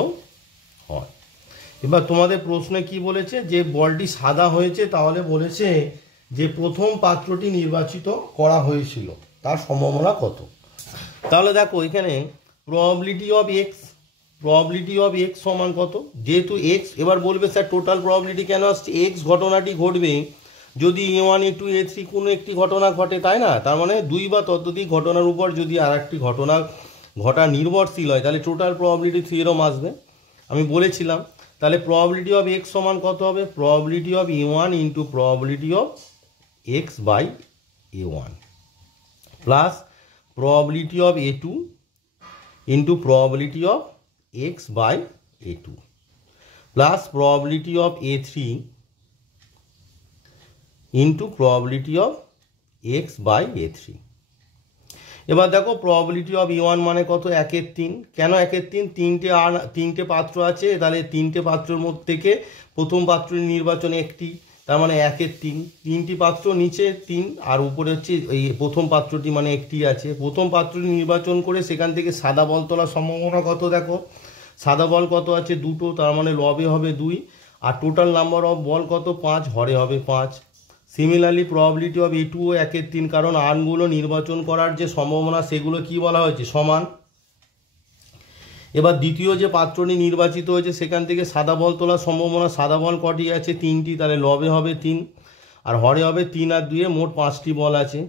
হয়। এবার তোমাদের প্রশ্নে কি বলেছে, যে বলটি সাদা হয়েছে তাহলে বলেছে যে প্রথম পাত্রটি নির্বাচিত করা হয়েছিল তার সম্ভাবনা কত। তাহলে দেখো এখানে প্রবাবিলিটি অফ এক্স সমান কত, যেহেতু এক্স, এবার বলবে স্যার টোটাল প্রবাবিলিটি কেন আসছে, এক্স ঘটনাটি ঘটবে যদি A1, A2, A3 কোনো একটি ঘটনা ঘটে, তাই না? তার মানে দুই বা ততোধিক ঘটনার উপর যদি আর একটি ঘটনা ঘটা নির্ভরশীল হয় তাহলে টোটাল প্রবাবিলিটি থিওরাম আসবে, আমি বলেছিলাম। তাহলে প্রবাবিলিটি অফ এক্স সমান কত হবে, probability of A1 into probability of X by A1 plus probability of A2 into probability of X by A2 plus probability of A3 into probability of X by A3। এবার দেখো probability of A1 মানে কত, 1/3। কেন 1/3? তিনটে পাত্র আছে, তাহলে তিনটে পাত্রের মধ্যে থেকে প্রথম পাত্রের নির্বাচন একটি, তার মানে 1/3। তিনটি পাত্র নিচে 3 আর উপরে হচ্ছে এই প্রথম পাত্রটি মানে একটি আছে। প্রথম পাত্রটি নির্বাচন করে সেখান থেকে সাদা বল তোলার সম্ভাবনা কত, দেখো সাদা বল কত আছে 2টো, তার মানে লবে হবে 2, আর টোটাল নাম্বার অফ বল কত 5, হরে হবে 5। সিমিলারলি প্রবাবিলিটি অফ A2 ও 1/3, কারণ আর্মগুলো নির্বাচন করার যে সম্ভাবনা সেগুলো কি বলা হয়েছে, সমান। এবার দ্বিতীয় যে পাত্রটি নির্বাচিত হয়েছে সেখান থেকে সাদা বল তোলার সম্ভাবনা, সাদা বল কটি আছে 3টি, তাহলে লবে হবে 3 আর হরে হবে 3 আর 2, মোট 5টি বল আছে।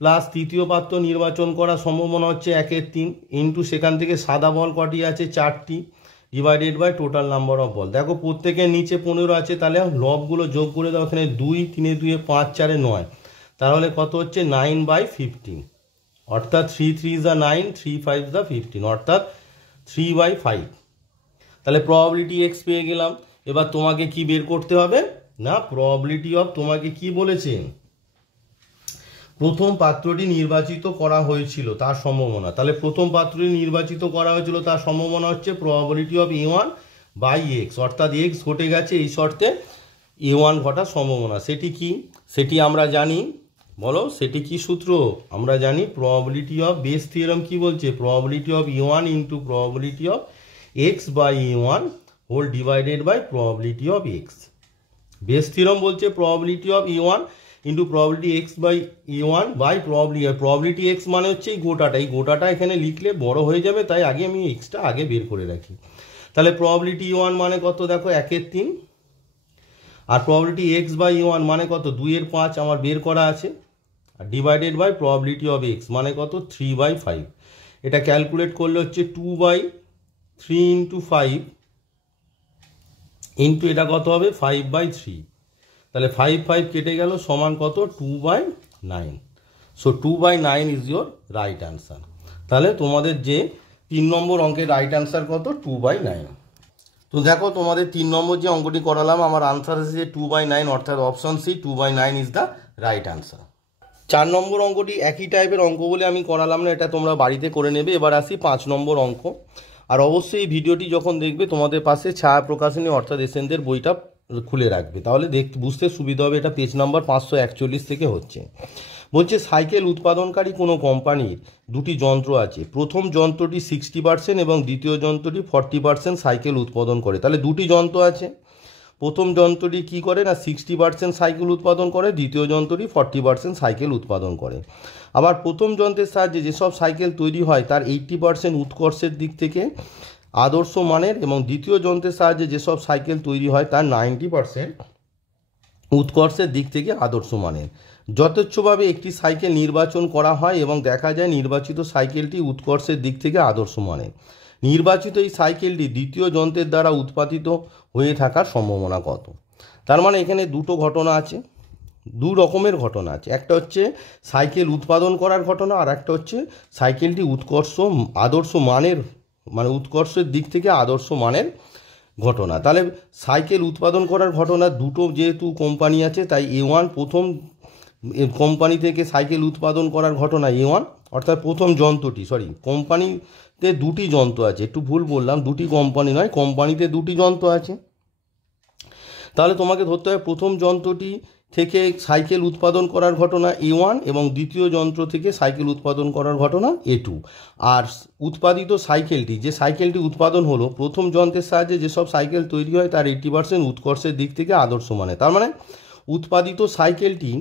প্লাস তৃতীয় পাত্র নির্বাচন করার সম্ভাবনা হচ্ছে 1/3 ইন্টু সেখান থেকে সাদা বল কটি আছে 4টি, divided by total number of ball. দেখো প্রত্যেকের নিচে 15 আছে, তাহলে লবগুলো যোগ করে দাও, এখানে 2, 3 2 5 4 9, তাহলে কত হচ্ছে 9/15, অর্থাৎ 3 3 9, 3 5 15, অর্থাৎ 3/5। তাহলে প্রবাবিলিটি এক্স পেয়ে গেলাম। এবার তোমাকে কি বের করতে হবে না, প্রবাবিলিটি অফ, তোমাকে কি বলেছে, প্রথম পাত্রটি নির্বাচিত করা হয়েছিল তার সম্ভাবনা। তাহলে প্রথম পাত্রটি নির্বাচিত করা হয়েছিল তার সম্ভাবনা হচ্ছে probability of A1 by X, অর্থাৎ এক্স ঘটে গেছে এই শর্তে A1 ঘটার সম্ভাবনা। সেটি কি, সেটি আমরা জানি, বলো সেটি কি সূত্র, আমরা জানি প্রবাবিলিটি অফ বেস থিওরাম কি বলছে, probability of A1 into probability of X by A1 whole divided by probability of X. Bayes theorem বলছে probability of A1 into probability X by A1 by probability X মানে হচ্ছে এই গোটাটা এখানে লিখলে বড় হয়ে যাবে, তাই আগে আমি এক্সটা আগে বের করে রাখি। তাহলে প্রবাবিলিটি A1 মানে কত, দেখো 1/3, আর প্রবাবিলিটি এক্স বাই A1 মানে কত 2/5 আমার বের করা আছে, আর divided by probability of X মানে কত 3/5। এটা ক্যালকুলেট করলে হচ্ছে 2/3 ইন্টু 5 ইন্টু এটা কত হবে 5/3, তাহলে 5 5 কেটে গেল সমান কত 2/9। So 2/9 is your right answer. তাহলে তোমাদের যে 3 নম্বর অঙ্কের রাইট অ্যান্সার কত 2/9। তো দেখো তোমাদের 3 নম্বর যে অঙ্কটি করালাম আমার আনসার এসেছে 2/9, অর্থাৎ option C 2/9 is the right answer. 4 নম্বর অঙ্কটি একই টাইপের অঙ্ক বলে আমি করালাম না, এটা তোমরা বাড়িতে করে নেবে। এবার আসি 5 নম্বর অঙ্ক। আর অবশ্যই এই ভিডিওটি যখন দেখবে তোমাদের পাশে ছায়া প্রকাশনী অর্থাৎ এসেনদের বইটা খুলে রাখবে, তাহলে বুঝতে সুবিধা হবে। এটা পেজ নাম্বার 541 থেকে হচ্ছে। বলছে সাইকেল উৎপাদনকারী কোনো কোম্পানির দুটি যন্ত্র আছে, প্রথম যন্ত্রটি 60% এবং দ্বিতীয় যন্ত্রটি 40% সাইকেল উৎপাদন করে। তাহলে দুটি যন্ত্র আছে, প্রথম যন্ত্রটি কি করে না 60% সাইকেল উৎপাদন করে, দ্বিতীয় যন্ত্রটি 40% সাইকেল উৎপাদন করে। আবার প্রথম যন্ত্রের সাহায্যে যেসব সাইকেল তৈরি হয় তার 80% উৎকর্ষের দিক থেকে আদর্শ মানের, এবং দ্বিতীয় যন্ত্রের সাহায্যে যেসব সাইকেল তৈরি হয় তার 90% উৎকর্ষের দিক থেকে আদর্শ মানের। যথেচ্ছভাবে একটি সাইকেল নির্বাচন করা হয় এবং দেখা যায় নির্বাচিত সাইকেলটি উৎকর্ষের দিক থেকে আদর্শ মানের। নির্বাচিত এই সাইকেলটি দ্বিতীয় যন্ত্রের দ্বারা উৎপাদিত হয়ে থাকার সম্ভাবনা কত। তার মানে এখানে দুটো ঘটনা আছে, দু রকমের ঘটনা আছে। একটা হচ্ছে সাইকেল উৎপাদন করার ঘটনা, আর একটা হচ্ছে সাইকেলটি আদর্শ মানের, মানে উৎকর্ষের দিক থেকে আদর্শ মানের ঘটনা। তাহলে সাইকেল উৎপাদন করার ঘটনা দুটো, যেহেতু কোম্পানি আছে তাই A1 প্রথম কোম্পানি থেকে সাইকেল উৎপাদন করার ঘটনা A1, অর্থাৎ প্রথম যন্ত্রটি, কোম্পানিতে দুটি যন্ত্র আছে, একটু ভুল বললাম, দুটি কোম্পানি নয়, কোম্পানিতে দুটি যন্ত্র আছে। তাহলে তোমাকে ধরতে হবে প্রথম যন্ত্রটি থেকে সাইকেল উৎপাদন করার ঘটনা A1 এবং দ্বিতীয় যন্ত্র থেকে সাইকেল উৎপাদন করার ঘটনা A2। আর উৎপাদিত সাইকেলটি, যে সাইকেলটি উৎপাদন হলো প্রথম যন্ত্রের সাহায্যে যেসব সাইকেল তৈরি হয় তার 80% উৎকর্ষের দিক থেকে আদর্শ মানে। তার মানে উৎপাদিত সাইকেলটি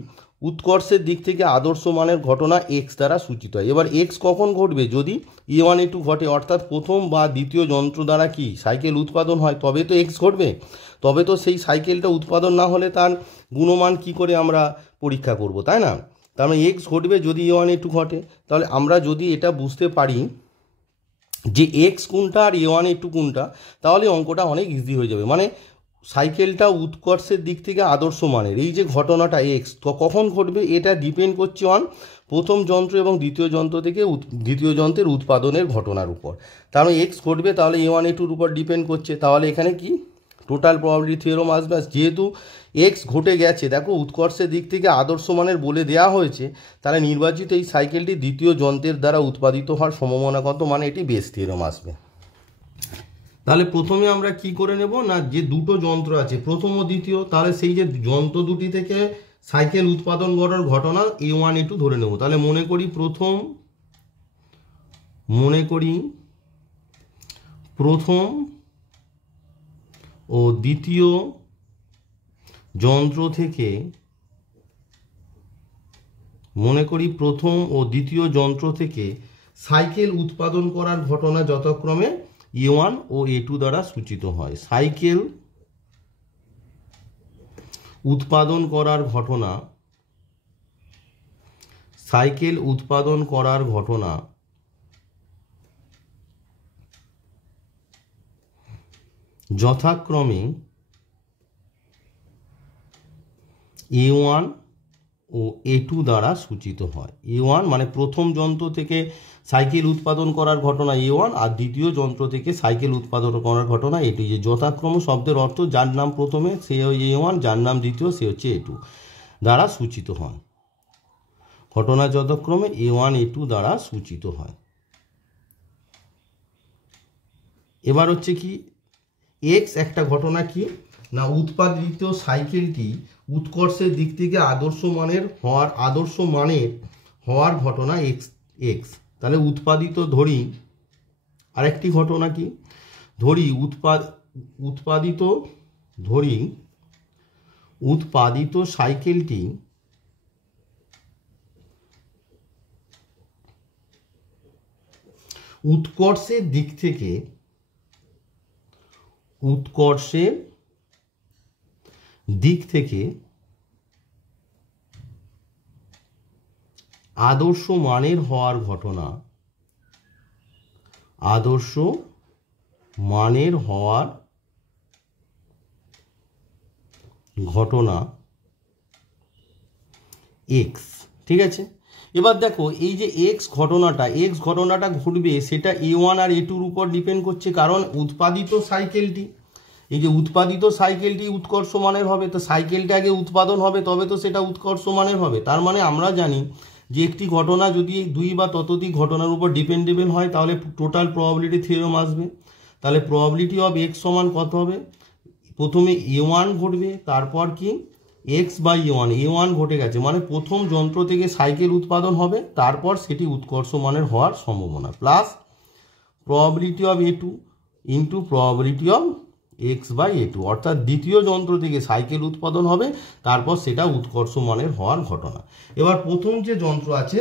উৎকর্ষের দিক থেকে আদর্শ মানের ঘটনা X দ্বারা সূচিত হয়। এবার X কখন ঘটবে? যদি A1 A2 ঘটে, অর্থাৎ প্রথম বা দ্বিতীয় যন্ত্র দ্বারা কি সাইকেল উৎপাদন হয়, তবে তো X ঘটবে। তবে তো সেই সাইকেলটা উৎপাদন না হলে তার গুণমান কি করে আমরা পরীক্ষা করব, তাই না? তার মানে X ঘটবে যদি A1 A2 ঘটে। তাহলে আমরা যদি এটা বুঝতে পারি যে X কোনটা আর A1 A2 কোনটা, তাহলে অঙ্কটা অনেক ইজি হয়ে যাবে। মানে সাইকেলটা উৎকর্ষের দিক থেকে আদর্শ মানের এই যে ঘটনাটা X তো কখন ঘটবে, এটা ডিপেন্ড করছে অন প্রথম যন্ত্র এবং দ্বিতীয় যন্ত্র থেকে দ্বিতীয় যন্ত্রের উৎপাদনের ঘটনার উপর। তার মানে X ঘটবে, তাহলে A1 A2-র উপর ডিপেন্ড করছে। তাহলে এখানে কি টোটাল প্রবাবিলিটি থিওরেম আসবে। যেহেতু X ঘটে গেছে, দেখো উৎকর্ষের দিক থেকে আদর্শ মানের বলে দেওয়া হয়েছে, তাহলে নির্বাচিত এই সাইকেলটি দ্বিতীয় যন্ত্রের দ্বারা উৎপাদিত হওয়ার সম্ভাবনা কত, মানে এটি বেস থিওরেম আসবে। তাহলে প্রথমে আমরা কি করে নেব না, যে দুটো যন্ত্র আছে প্রথম ও দ্বিতীয়, তাহলে সেই যে যন্ত্র দুটি থেকে সাইকেল উৎপাদন করার ঘটনা A1 A2 ধরে নেব। তাহলে মনে করি প্রথম ও দ্বিতীয় যন্ত্র থেকে সাইকেল উৎপাদন করার ঘটনা যথাক্রমে A1 ও A2 দ্বারা সূচিত হয়। সাইকেল উৎপাদন করার ঘটনা যথাক্রমে A1 ও A2 দ্বারা সূচিত হয়। A1 মানে প্রথম যন্ত্র থেকে সাইকেল উৎপাদন করার ঘটনা A1, আর দ্বিতীয় যন্ত্র থেকে সাইকেল উৎপাদন করার ঘটনা A2। যে যথাক্রম শব্দের অর্থ যার নাম প্রথমে সে A1, যার নাম দ্বিতীয় সে হচ্ছে A2 দ্বারা সূচিত হয়। ঘটনা যথাক্রমে A1 A2 দ্বারা সূচিত হয়। এবার হচ্ছে কি X একটা ঘটনা কি না, উৎপাদিত সাইকেলটি উৎকর্ষের দিক থেকে আদর্শ মানের হওয়ার ঘটনা X। তাহলে উৎপাদিত ধরি আরেকটি ঘটনা কি, উৎপাদিত সাইকেলটি উৎকর্ষের দিক থেকে আদর্শ মানের হওয়ার ঘটনা X। ঠিক আছে, এবার দেখো এই যে X ঘটনাটা ঘটবে সেটা A1 আর A2-র উপর ডিপেন্ড করছে। কারণ উৎপাদিত সাইকেলটি উৎকর্ষ মানের হবে, তো সাইকেলটা আগে উৎপাদন হবে তবে তো সেটা উৎকর্ষ মানের হবে। তার মানে আমরা জানি যে একটি ঘটনা যদি দুই বা ততোধিক ঘটনার উপর ডিপেন্ডেবল হয় তাহলে টোটাল প্রবাবিলিটি থিওরেম আসবে। তাহলে প্রবাবিলিটি অফ X সমান কত হবে, প্রথমে A1 ঘটবে, তারপর কি X বাই A1 ঘটে গেছে, মানে প্রথম যন্ত্র থেকে সাইকেল উৎপাদন হবে, তারপর সেটি উৎকর্ষ মানের হওয়ার সম্ভাবনা, plus probability of A2 into probability of X by A2, অর্থাৎ দ্বিতীয় যন্ত্র থেকে সাইকেল উৎপাদন হবে, তারপর সেটা উৎকর্ষ মানের হওয়ার ঘটনা। এবার প্রথম যে যন্ত্র আছে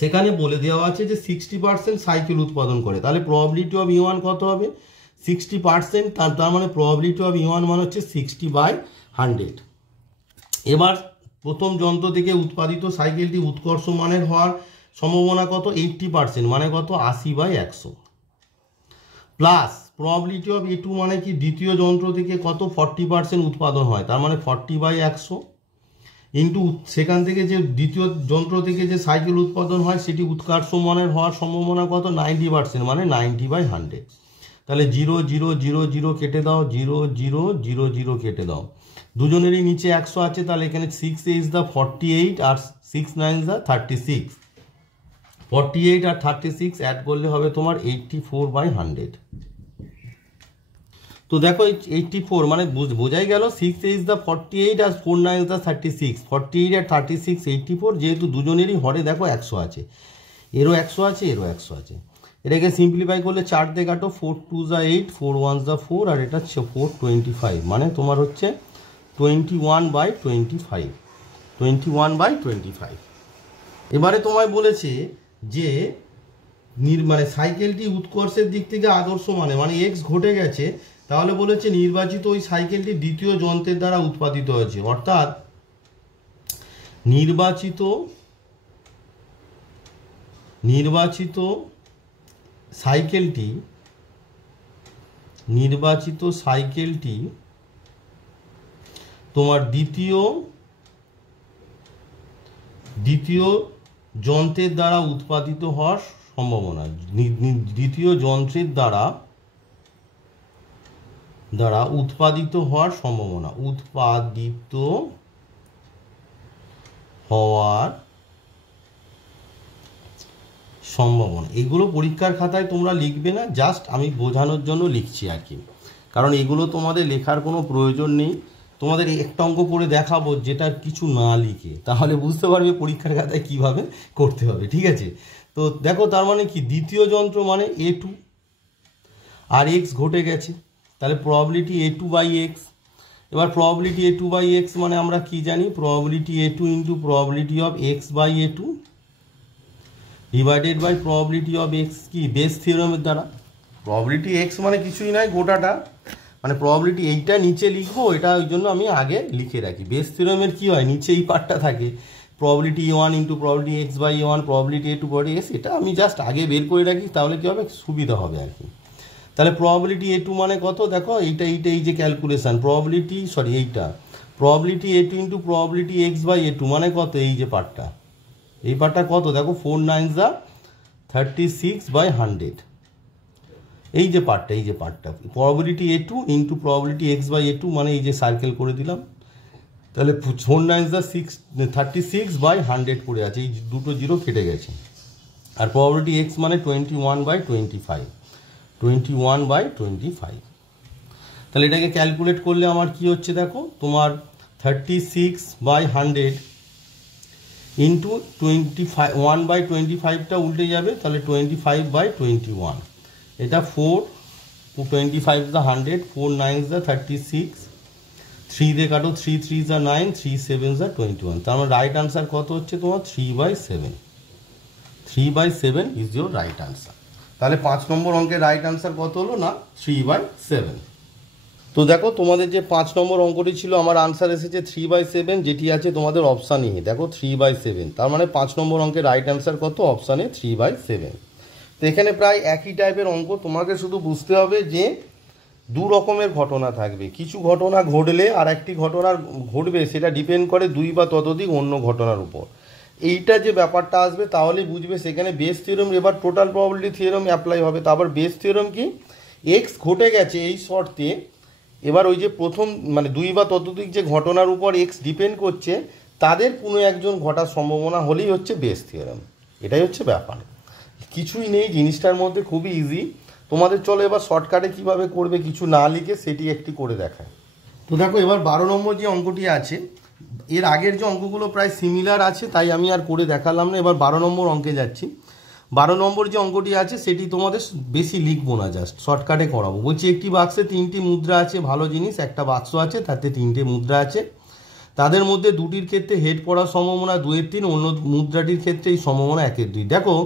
সেখানে বলে দেওয়া আছে যে 60% সাইকেল উৎপাদন করে, তাহলে প্রবাবিলিটি অফ E1 কত হবে 60%, তার মানে প্রবাবিলিটি অফ E1 মানে হচ্ছে 60/100। এবার প্রথম যন্ত্র থেকে উৎপাদিত সাইকেলটি উৎকর্ষ মানের হওয়ার সম্ভাবনা কত 80%, মানে কত 80/100। প্লাস প্রবাবিলিটি অফ A2 মানে কি দ্বিতীয় যন্ত্র থেকে কত 40% উৎপাদন হয়, তার মানে 40/100 ইন্টু সেখান থেকে যে দ্বিতীয় যন্ত্র থেকে যে সাইকেল উৎপাদন হয় সেটি উৎকর্ষ মানের হওয়ার সম্ভাবনা কত 90%, মানে 90/100। তাহলে 0 0 0 0 কেটে দাও, 0 0 0 0 কেটে দাও, দুজনেরই নিচে 100 আছে, তাহলে এখানে 6 is the 48 আর 6 9 is the 36, 48 আর 36 অ্যাড করলে হবে তোমার 84/100। তো দেখো 84 মানে বোঝাই গেল 6 is the 48 R 4 9 is the 36, 48 আর 36 84, যেহেতু দুজনেরই হরে দেখো 100 আছে, এরও 100 আছে, এরও 100 আছে। এটাকে সিম্পলিফাই করলে 4 দিয়ে কাটো, 4 2 যা 8, 4 1 যা 4, আর এটা 425, মানে তোমার হচ্ছে 21/25, 21/25। এবারে তোমায় বলেছে যে মানে সাইকেলটি উৎকর্ষের দিক থেকে আদর্শ মানে এক্স ঘটে গেছে, তাহলে বলেছে নির্বাচিত ওই সাইকেলটি দ্বিতীয় যন্ত্রের দ্বারা উৎপাদিত হয়েছে, অর্থাৎ নির্বাচিত সাইকেলটি তোমার দ্বিতীয় যন্ত্রের দ্বারা উৎপাদিত হওয়ার সম্ভাবনা, দ্বিতীয় যন্ত্রের দ্বারা উৎপাদিত হওয়ার সম্ভাবনা, এগুলো পরীক্ষার খাতায় তোমরা লিখবে না, জাস্ট আমি বোঝানোর জন্য লিখছি আর কি, কারণ এগুলো তোমাদের লেখার কোনো প্রয়োজন নেই। তোমাদের একটা অঙ্ক করে দেখাবো যেটা কিছু না লিখে, তাহলে বুঝতে পারবে পরীক্ষার খাতায় কিভাবে করতে হবে, ঠিক আছে? তো দেখো তার মানে কি দ্বিতীয় যন্ত্র মানে A2 আর এক্স ঘটে গেছে, তাহলে প্রবাবিলিটি A2/x। এবার প্রবাবিলিটি A2/x মানে আমরা কি জানি, probability A2 into probability of x/A2 divided by probability of x, কি বেস থিওরেমের দ্বারা। প্রবাবিলিটি x মানে কিছুই নয়, গোটাটা মানে প্রবাবিলিটি এইটা নিচে লিখবো, এটা ওই জন্য আমি আগে লিখে রাখি। বেস থিওরেমের কি হয়, নিচে এই পার্টটা থাকে, probability A1 into probability x/A1 probability A2 body s, এটা আমি জাস্ট আগে বের করে রাখি, তাহলে কি হবে সুবিধা হবে আর কি। তাহলে প্রবাবিলিটি A2 মানে কত, দেখো এইটা এই যে calculation probability probability A2 into probability x/A2 মানে কত, এই যে পার্টটা, এই পার্টটা কত দেখো 4 9 যা 36/100, এই যে পার্টটা probability A2 into probability x/A2 মানে এই যে সার্কেল করে দিলাম, তাহলে 4 9 যা 36/100 পড়ে আছে, এই দুটো জিরো কেটে গেছে। আর প্রবাবিলিটি x মানে 21/25, তাহলে এটাকে ক্যালকুলেট করলে আমার কি হচ্ছে দেখো, তোমার 36/100 ইন্টু 1/25টা উল্টে যাবে, তাহলে 25/21, এটা 4 25 যা 100, 4 9 যা 36, 3 দিয়ে কাটো, 3 3 যা 9, 3 7 যা 21, তার মানে রাইট আনসার কত হচ্ছে তোমার 3/7, 3/7 ইজ ইউর রাইট আনসার। তাহলে 5 নম্বর অঙ্কের রাইট আনসার কত হলো না 3/7। তো দেখো তোমাদের যে 5 নম্বর অঙ্কটি ছিল, আমার আনসার এসেছে 3/7, যেটি আছে তোমাদের অপশান এ, দেখো 3/7, তার মানে 5 নম্বর অঙ্কের রাইট আনসার কত, অপশানে 3/7। তো এখানে প্রায় একই টাইপের অঙ্ক, তোমাকে শুধু বুঝতে হবে যে দু রকমের ঘটনা থাকবে, কিছু ঘটনা ঘটলে আর একটি ঘটনা ঘটবে, সেটা ডিপেন্ড করে 2 বা ততোধিক অন্য ঘটনার উপর। এইটা যে ব্যাপারটা আসবে তাহলেই বুঝবে সেখানে বেস থিওরেম, এবার টোটাল প্রবাবিলিটি থিওরেম অ্যাপ্লাই হবে। তারপর বেস থিওরেম কি, এক্স ঘটে গেছে এই শর্তে, এবার ওই যে প্রথম মানে 2 বা ততোধিক যে ঘটনার উপর এক্স ডিপেন্ড করছে, তাদের কোনো একজন ঘটার সম্ভাবনা হলেই হচ্ছে বেস থিওরেম। এটাই হচ্ছে ব্যাপার, কিছুই নেই জিনিসটার মধ্যে, খুবই ইজি। তোমাদের চলো এবার শর্টকাটে কিভাবে করবে কিছু না লিখে সেটি একটি করে দেখায়। তো দেখো এবার 12 নম্বর যে অঙ্কটি আছে, এর আগের যে অঙ্কগুলো প্রায় সিমিলার আছে, তাই আমি আর করে দেখালাম না। এবার 12 নম্বর অঙ্কে যাচ্ছি। 12 নম্বর যে অঙ্কটি আছে সেটি তোমাদের বেশি লিখবো না, জাস্ট শর্টকাটে করাবো। বলছি একটি বাক্সে 3টি মুদ্রা আছে, ভালো জিনিস, একটা বাক্স আছে তাতে 3টে মুদ্রা আছে, তাদের মধ্যে দুটির ক্ষেত্রে হেড পড়ার সম্ভাবনা 2/3, অন্য মুদ্রাটির ক্ষেত্রে এই সম্ভাবনা 1/2। দেখো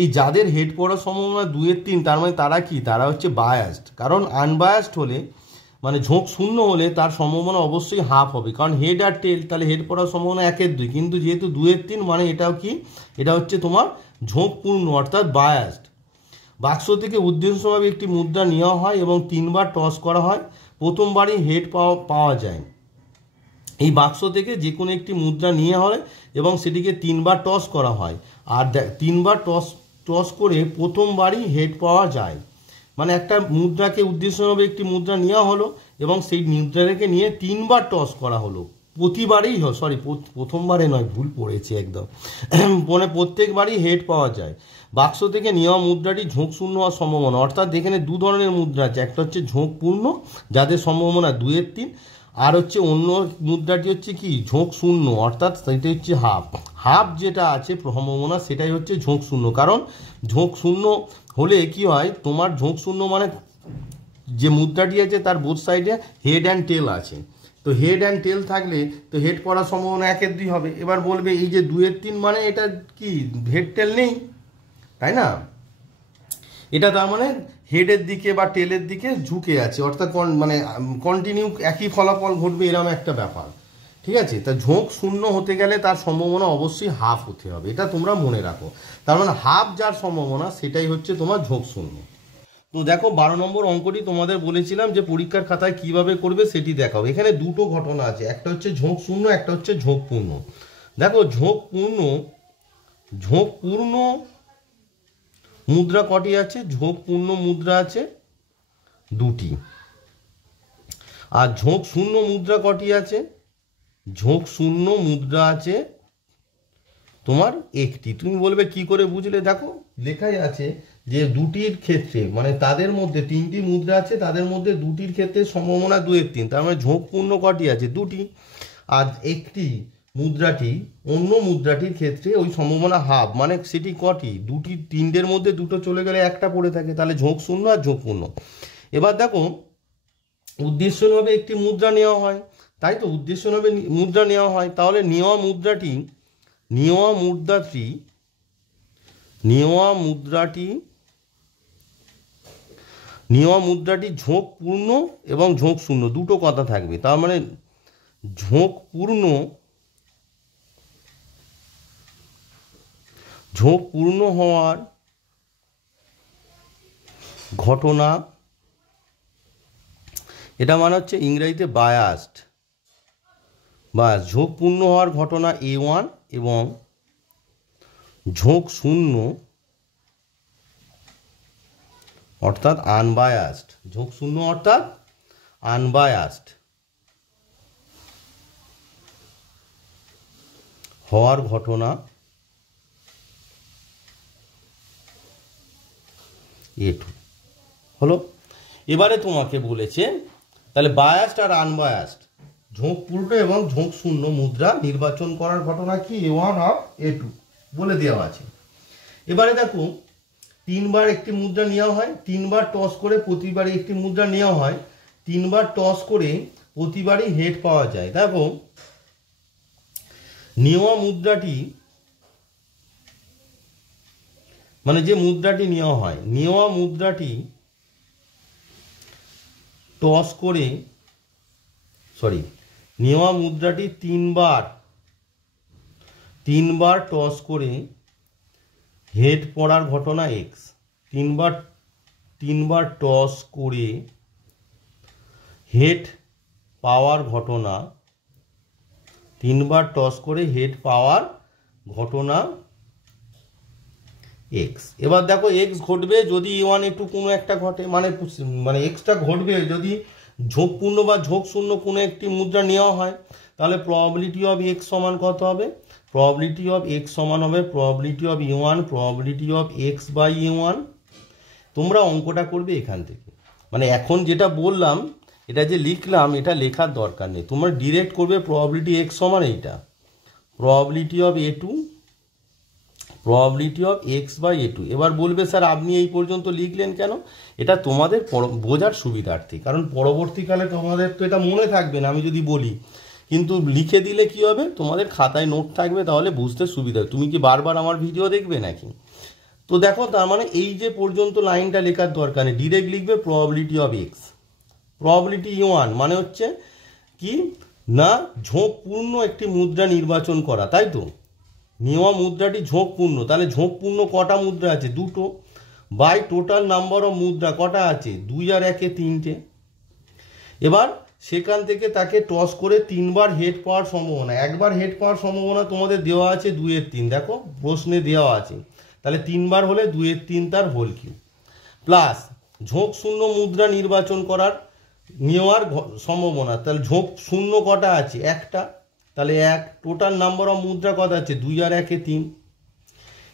এই যাদের হেড পড়ার সম্ভাবনা 2/3, তার মানে তারা কি, তারা হচ্ছে বায়াসড, কারণ আনবায়াসড হলে মানে ঝোঁক শূন্য হলে তার সম্ভাবনা অবশ্যই হাফ হবে, কারণ হেড আর টেল, তাহলে হেড পড়ার সম্ভাবনা 1/2, কিন্তু যেহেতু 2/3 মানে এটাও কি, এটা হচ্ছে তোমার ঝোঁকপূর্ণ অর্থাৎ বায়াসড। বাক্স থেকে উদ্দেশ্যভাবে একটি মুদ্রা নেওয়া হয় এবং 3 বার টস করা হয়, প্রথমবারই হেড পাওয়া যায়। এই বাক্স থেকে যে কোনো একটি মুদ্রা নিয়ে হয় এবং সেটিকে 3 বার টস করা হয়, আর 3 বার টস করে প্রথমবারই হেড পাওয়া যায়। মানে একটা মুদ্রাকে উদ্দেশ্যভাবে একটি মুদ্রা নেওয়া হলো এবং সেই মুদ্রাটাকে নিয়ে 3 বার টস করা হলো, প্রতিবারেই প্রথমবারে নয়, ভুল পড়েছে একদম, মানে প্রত্যেকবারই হেড পাওয়া যায়। বাক্স থেকে নেওয়া মুদ্রাটি ঝোঁক শূন্য হওয়ার সম্ভাবনা, অর্থাৎ এখানে 2 ধরনের মুদ্রা আছে, একটা হচ্ছে ঝোঁক পূর্ণ যাদের সম্ভাবনা 2/3, আর হচ্ছে অন্য মুদ্রাটি হচ্ছে কি ঝোঁক শূন্য, অর্থাৎ সেটা হচ্ছে হাফ যেটা আছে সম্ভাবনা সেটাই হচ্ছে ঝোঁক শূন্য। কারণ ঝোঁক শূন্য হলে কি হয়, তোমার ঝোঁক শূন্য মানে যে মুদ্রাটি আছে তার বোথ সাইডে হেড অ্যান্ড টেল আছে, তো হেড অ্যান্ড টেল থাকলে তো হেড পড়ার সম্ভাবনা 1/2 হবে। এবার বলবে এই যে 2/3 মানে এটা কি হেড টেল নেই, তাই না? এটা তার মানে হেডের দিকে বা টেলের দিকে ঝুঁকে আছে, অর্থাৎ মানে কন্টিনিউ একই ফলাফল ঘটবে এরকম একটা ব্যাপার, ঠিক আছে? তা ঝোঁক শূন্য হতে গেলে তার সম্ভাবনা অবশ্যই হাফ হতে হবে, এটা তোমরা মনে রাখো। তার মানে হাফ যার সম্ভাবনা সেটাই হচ্ছে তোমার ঝোঁক শূন্য। তো দেখো 12 নম্বর অঙ্কটি তোমাদের বলেছিলাম যে পরীক্ষার খাতায় কিভাবে করবে সেটি দেখাও। এখানে দুটো ঘটনা আছে, একটা হচ্ছে ঝোঁক শূন্য, একটা হচ্ছে ঝোঁক পূর্ণ। দেখো ঝোঁক পূর্ণ মুদ্রা কটি আছে? ঝোঁক পূর্ণ মুদ্রা আছে 2টি। আর ঝোঁক শূন্য মুদ্রা কটি আছে? ঝোঁক শূন্য মুদ্রা আছে তোমার 1টি। তুমি বলবে কি করে বুঝলে? দেখো লেখাই আছে যে 2টির ক্ষেত্রে, মানে তাদের মধ্যে 3টি মুদ্রা আছে, তাদের মধ্যে 2টির ক্ষেত্রে সম্ভাবনা 2/3, তার মানে ঝোঁক পূর্ণ কটি আছে? 2টি। আর একটি মুদ্রাটি অন্য মুদ্রাটির ক্ষেত্রে ওই সম্ভাবনা হাফ, মানে সেটি কটি? 2টি, 3টের মধ্যে 2টো চলে গেলে একটা পড়ে থাকে, তাহলে ঝোঁক শূন্য আর ঝোঁক পূর্ণ। এবার দেখো উদ্দেশ্যভাবে একটি মুদ্রা নেওয়া হয়, তাই তো উদ্দেশ্যভাবে মুদ্রা নেওয়া হয়, তাহলে নেওয়া মুদ্রাটি ঝোঁক পূর্ণ এবং ঝোঁক শূন্য দুটো কথা থাকবে। তার মানে ঝোঁক পূর্ণ হওয়ার ঘটনা, এটা মানে হচ্ছে ইংরেজিতে বায়াসড, বা ঝোঁক পূর্ণ হওয়ার ঘটনা A1 এবং ঝোঁক শূন্য অর্থাৎ আনবায়াসড, ঝোঁক শূন্য অর্থাৎ আনবায়াসড হওয়ার ঘটনা A2 হলো। এবারে তোমাকে বলেছে তাহলে বায়াসড আর আনবায়াসড, ঝোঁক পূর্ণ এবং ঝোঁক শূন্য মুদ্রা নির্বাচন করার ঘটনা কি A1 আর A2 বলে দেওয়া আছে। এবারে দেখো 3 বার একটি মুদ্রা নেওয়া হয়, 3 বার টস করে প্রতিবারই একটি মুদ্রা নেওয়া হয়, 3 বার টস করে প্রতিবারই হেড পাওয়া যায়। দেখো নেওয়া মুদ্রাটি, মানে যে মুদ্রাটি নেওয়া হয়, নেওয়া মুদ্রাটি টস করে, নেওয়া মুদ্রাটি 3 বার টস করে হেড পড়ার ঘটনা X। 3 বার টস করে হেড পাওয়ার ঘটনা, 3 বার টস করে হেড পাওয়ার ঘটনা X। এবার দেখো X ঘটবে যদি A1 A2 কোনো একটা ঘটে, মানে Xটা ঘটবে যদি ঝোঁক পূর্ণ বা ঝোঁক শূন্য কোনো একটি মুদ্রা নেওয়া হয়, তাহলে প্রবাবিলিটি অফ X সমান কত হবে? প্রবাবিলিটি অফ X সমান হবে probability of A1 probability of X by A1। তোমরা অঙ্কটা করবে এখান থেকে, মানে এখন যেটা বললাম এটা যে লিখলাম এটা লেখার দরকার নেই, তোমরা ডিরেক্ট করবে প্রবাবিলিটি X সমান এইটা, probability of A2 probability of X by A2। এবার বলবে স্যার আপনি এই পর্যন্ত লিখলেন কেন? এটা তোমাদের বোঝার সুবিধার্থে, কারণ পরবর্তীকালে তোমাদের তো এটা মনে থাকবে না আমি যদি বলি, কিন্তু লিখে দিলে কি হবে, তোমাদের খাতায় নোট থাকবে, তাহলে বুঝতে সুবিধা। তুমি কি বারবার আমার ভিডিও দেখবে নাকি? তো দেখো তার মানে এই যে পর্যন্ত লাইনটা লেখার দরকার নেই, ডিরেক্ট লিখবে probability of X। Probability A1 মানে হচ্ছে কি না, ঝোঁক পূর্ণ একটি মুদ্রা নির্বাচন করা, তাই তো নেওয়া মুদ্রাটি ঝোঁক পূর্ণ, তাহলে ঝোঁক পূর্ণ কটা মুদ্রা আছে? 2টো, বাই টোটাল নাম্বার অফ মুদ্রা কটা আছে 2 আর 1 3টে। এবার সেখান থেকে তাকে টস করে 3বার হেড পাওয়ার সম্ভাবনা, একবার হেড পাওয়ার সম্ভাবনা তোমাদের দেওয়া আছে 2 এর 3, দেখো প্রশ্নে দেওয়া আছে, তাহলে 3বার হলে 2 এর 3 তার হোল কিউব, প্লাস ঝোঁক শূন্য মুদ্রা নির্বাচন করার নেওয়ার সম্ভাবনা, তাহলে ঝোঁক শূন্য কটা আছে একটা, তাহলে 1, টোটাল নাম্বার অফ মুদ্রা কত আছে 2 আর 1 3,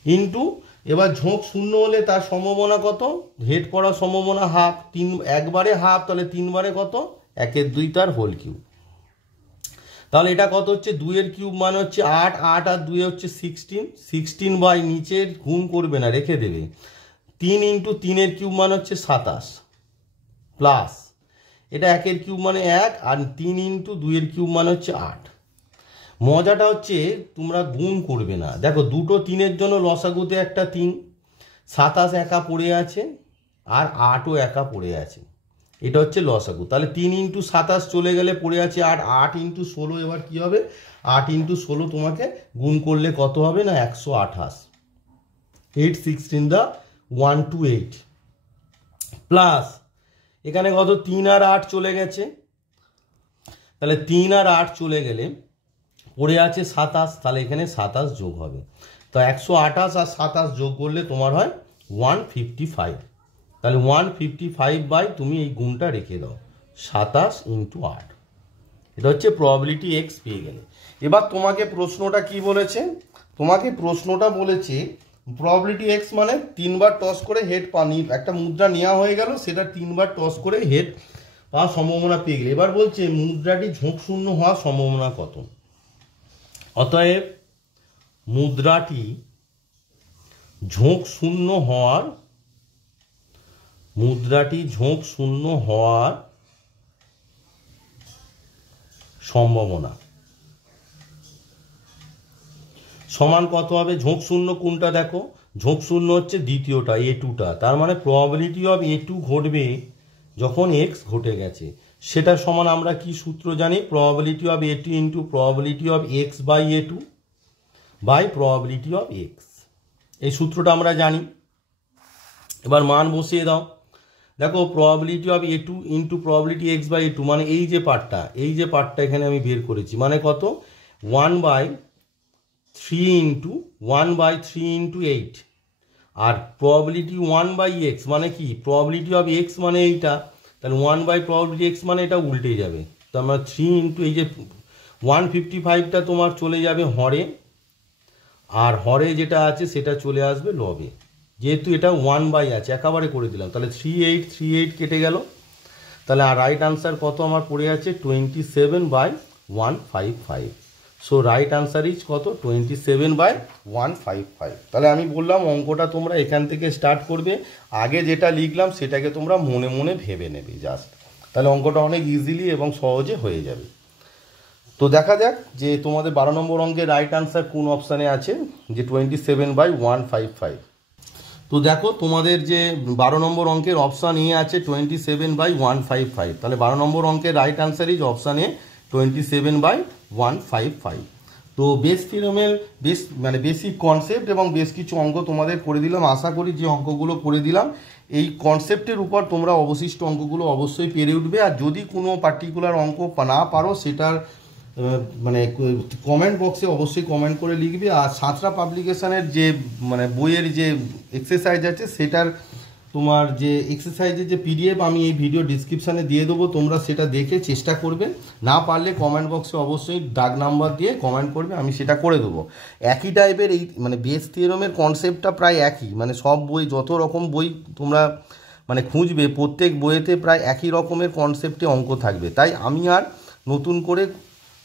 ইন্টু এবার ঝোঁক শূন্য হলে তার সম্ভাবনা কত, হেড পড়ার সম্ভাবনা হাফ, 3 একবারে হাফ, তাহলে 3বারে কত 1 এর 2 তার হোল কিউব। তাহলে এটা কত হচ্ছে 2 এর কিউব মানে হচ্ছে 8, 8 আর 2 হচ্ছে 16, 16 বাই নিচের গুণ করবে না রেখে দেবে, 3 ইন্টু 3 এর কিউব মানে হচ্ছে 27, প্লাস এটা 1 এর কিউব মানে 1 আর 3 ইন্টু 2 এর কিউব মানে হচ্ছে 8। মজাটা হচ্ছে তোমরা গুণ করবে না, দেখো দুটো 3-এর জন্য লসাগুতে একটা 3, 27 একা পড়ে আছে আর 8ও একা পড়ে আছে, এটা হচ্ছে লসাগু। তাহলে 3 ইন্টু 27 চলে গেলে পড়ে আছে 8, 8 ইন্টু 16, এবার কি হবে 8 ইন্টু 16 তোমাকে গুণ করলে কত হবে না 128, 8 16 দা 128, প্লাস এখানে কত 3 আর 8 চলে গেছে, তাহলে 3 আর 8 চলে গেলে পড়ে আছে 27, তাহলে এখানে 27 যোগ হবে, তো 128 আর 27 যোগ করলে তোমার হয় 155, তাহলে 155 বাই তুমি এই গুণটা রেখে দাও 27 ইন্টু 8, এটা হচ্ছে প্রবাবিলিটি এক্স পেয়ে গেলে। এবার তোমাকে প্রশ্নটা কি বলেছে, তোমাকে প্রশ্নটা বলেছে প্রবাবিলিটি এক্স মানে 3বার টস করে হেড পানি, একটা মুদ্রা নেওয়া হয়ে গেল, সেটা 3বার টস করে হেড পাওয়ার সম্ভাবনা পেয়ে গেলে। এবার বলছে মুদ্রাটি ঝোঁক শূন্য হওয়ার সম্ভাবনা কত, অতএব মুদ্রাটি ঝোঁক শূন্য হওয়ার সম্ভাবনা সমান কত হবে, ঝোঁক শূন্য কোনটা দেখো, ঝোঁক শূন্য হচ্ছে দ্বিতীয়টা A2টা, তার মানে প্রবাবিলিটি অফ A2 ঘটবে যখন x ঘটে গেছে, সেটা সমান আমরা কি সূত্র জানি, probability of A2 into probability of x by A2 by probability of x, এই সূত্রটা আমরা জানি। এবার মান বসিয়ে দাও, দেখো probability of A2 into probability x by A2 মানে এই যে পার্টটা এখানে আমি বের করেছি, মানে কত 1/3 ইন্টু 8, আর প্রবাবিলিটি 1/x মানে কি, প্রবাবিলিটি অফ x মানে এইটা, তাহলে 1/প্রবাবিলিটি x মানে এটা উল্টে যাবে, তো আমরা 3 ইন্টু এই যে 155টা তোমার চলে যাবে হরে, আর হরে যেটা আছে সেটা চলে আসবে লবে, যেহেতু এটা 1 আছে একেবারে করে দিলাম, তাহলে 38 কেটে গেল, তাহলে আর রাইট আনসার কত আমার পড়ে আছে 27/155, সো রাইট আনসার ইজ কত 27/155। তাহলে আমি বললাম অঙ্কটা তোমরা এখান থেকে স্টার্ট করবে, আগে যেটা লিখলাম সেটাকে তোমরা মনে মনে ভেবে নেবে জাস্ট, তাহলে অঙ্কটা অনেক ইজিলি এবং সহজে হয়ে যাবে। তো দেখা যাক যে তোমাদের 12 নম্বর অঙ্কের রাইট আনসার কোন অপশানে আছে, যে 27/155। তো দেখো তোমাদের যে 12 নম্বর অঙ্কের অপশান এ আছে 27/155, তাহলে 12 নম্বর অঙ্কের right answer is option A 27/155। তো বেস থিওরেমের বেসিক কনসেপ্ট এবং বেশ কিছু অঙ্ক তোমাদের করে দিলাম, আশা করি যে অঙ্কগুলো করে দিলাম এই কনসেপ্টের উপর তোমরা অবশিষ্ট অঙ্কগুলো অবশ্যই পেরে উঠবে, আর যদি কোনো পার্টিকুলার অঙ্ক না পারো সেটার কমেন্ট বক্সে অবশ্যই কমেন্ট করে লিখবে, আর সাঁতরা পাবলিকেশনের যে বইয়ের যে এক্সারসাইজ আছে সেটার তোমার যে এক্সারসাইজের যে PDF আমি এই ভিডিও ডিসক্রিপশানে দিয়ে দেবো, তোমরা সেটা দেখে চেষ্টা করবে, না পারলে কমেন্ট বক্সে অবশ্যই দাগ নাম্বার দিয়ে কমেন্ট করবে, আমি সেটা করে দেবো। একই টাইপের এই বেস থিওরেমের কনসেপ্টটা প্রায় একই, সব বই যত রকম বই তোমরা খুঁজবে প্রত্যেক বইয়েতে প্রায় একই রকমের কনসেপ্টে অঙ্ক থাকবে, তাই আমি আর নতুন করে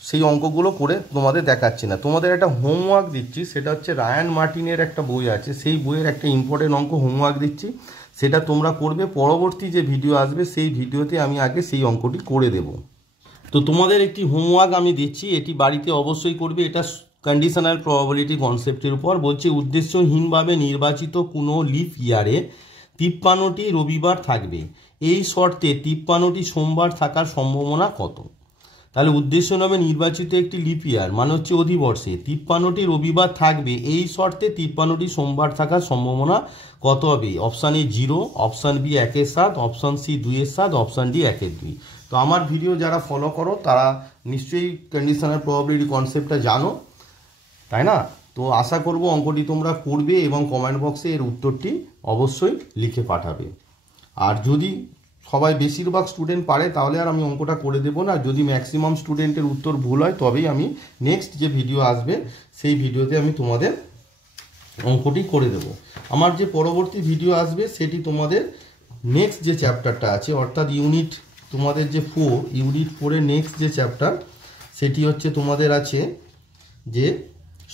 সেই অঙ্কগুলো করে তোমাদের দেখাচ্ছি না। তোমাদের একটা হোমওয়ার্ক দিচ্ছি, সেটা হচ্ছে রায়ান মার্টিনের একটা বই আছে, সেই বইয়ের একটা ইম্পর্টেন্ট অঙ্ক হোমওয়ার্ক দিচ্ছি, সেটা তোমরা করবে, পরবর্তী যে ভিডিও আসবে সেই ভিডিওতে আমি আগে সেই অঙ্কটি করে দেব। তো তোমাদের একটি হোমওয়ার্ক আমি দিচ্ছি, এটি বাড়িতে অবশ্যই করবে, এটা কন্ডিশনাল প্রবাবিলিটি কনসেপ্টের উপর বলছে, উদ্দেশ্যহীনভাবে নির্বাচিত কোনো লিফ ইয়ারে 53টি রবিবার থাকবে, এই শর্তে 53টি সোমবার থাকার সম্ভাবনা কত। তাহলে উদ্দেশ্য নামে নির্বাচিত একটি লিপ ইয়ার মানে হচ্ছে অধিবর্ষে 53টি রবিবার থাকবে, এই শর্তে 53টি সোমবার থাকার সম্ভাবনা কত হবে? Option A 0, option B 1/7, option C 2/7, option D 1/2। তো আমার ভিডিও যারা ফলো করো তারা নিশ্চয়ই কন্ডিশনাল প্রবাবিলিটি কনসেপ্টটা জানো, তাই না? তো আশা করব অঙ্কটি তোমরা করবে এবং কমেন্ট বক্সে এর উত্তরটি অবশ্যই লিখে পাঠাবে। আর যদি সবাই বেশিরভাগ স্টুডেন্ট পারে তাহলে আর আমি অঙ্কটা করে দেবো না, যদি ম্যাক্সিমাম স্টুডেন্টের উত্তর ভুল হয় তবেই আমি নেক্সট যে ভিডিও আসবে সেই ভিডিওতে আমি তোমাদের অঙ্কটি করে দেব। আমার যে পরবর্তী ভিডিও আসবে সেটি তোমাদের নেক্সট যে চ্যাপ্টারটা আছে অর্থাৎ তোমাদের যে ইউনিট 4-এর নেক্সট যে চ্যাপ্টার সেটি হচ্ছে তোমাদের আছে যে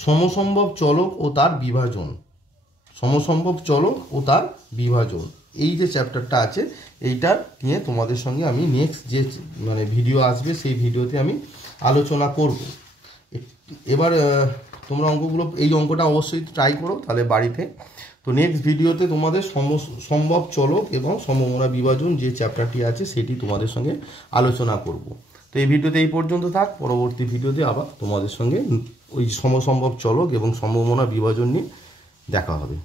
সমসম্ভব চলক ও তার বিভাজন। সমসম্ভব চলক ও তার বিভাজন, এই যে চ্যাপ্টারটা আছে এইটা নিয়ে তোমাদের সঙ্গে আমি নেক্সট যে ভিডিও আসবে সেই ভিডিওতে আমি আলোচনা করব। এবার তোমরা এই অঙ্কটা অবশ্যই ট্রাই করো তাহলে বাড়িতে। তো নেক্সট ভিডিওতে তোমাদের সম্ভব চলক এবং সমমনা বিভাজন যে চ্যাপ্টারটি আছে সেটি তোমাদের সঙ্গে আলোচনা করব। তো এই ভিডিওতে এই পর্যন্ত থাক, পরবর্তী ভিডিওতে আবার তোমাদের সঙ্গে ওই সমসম্ভব চলক এবং সম্ভাবনা বিভাজন নিয়ে দেখা হবে।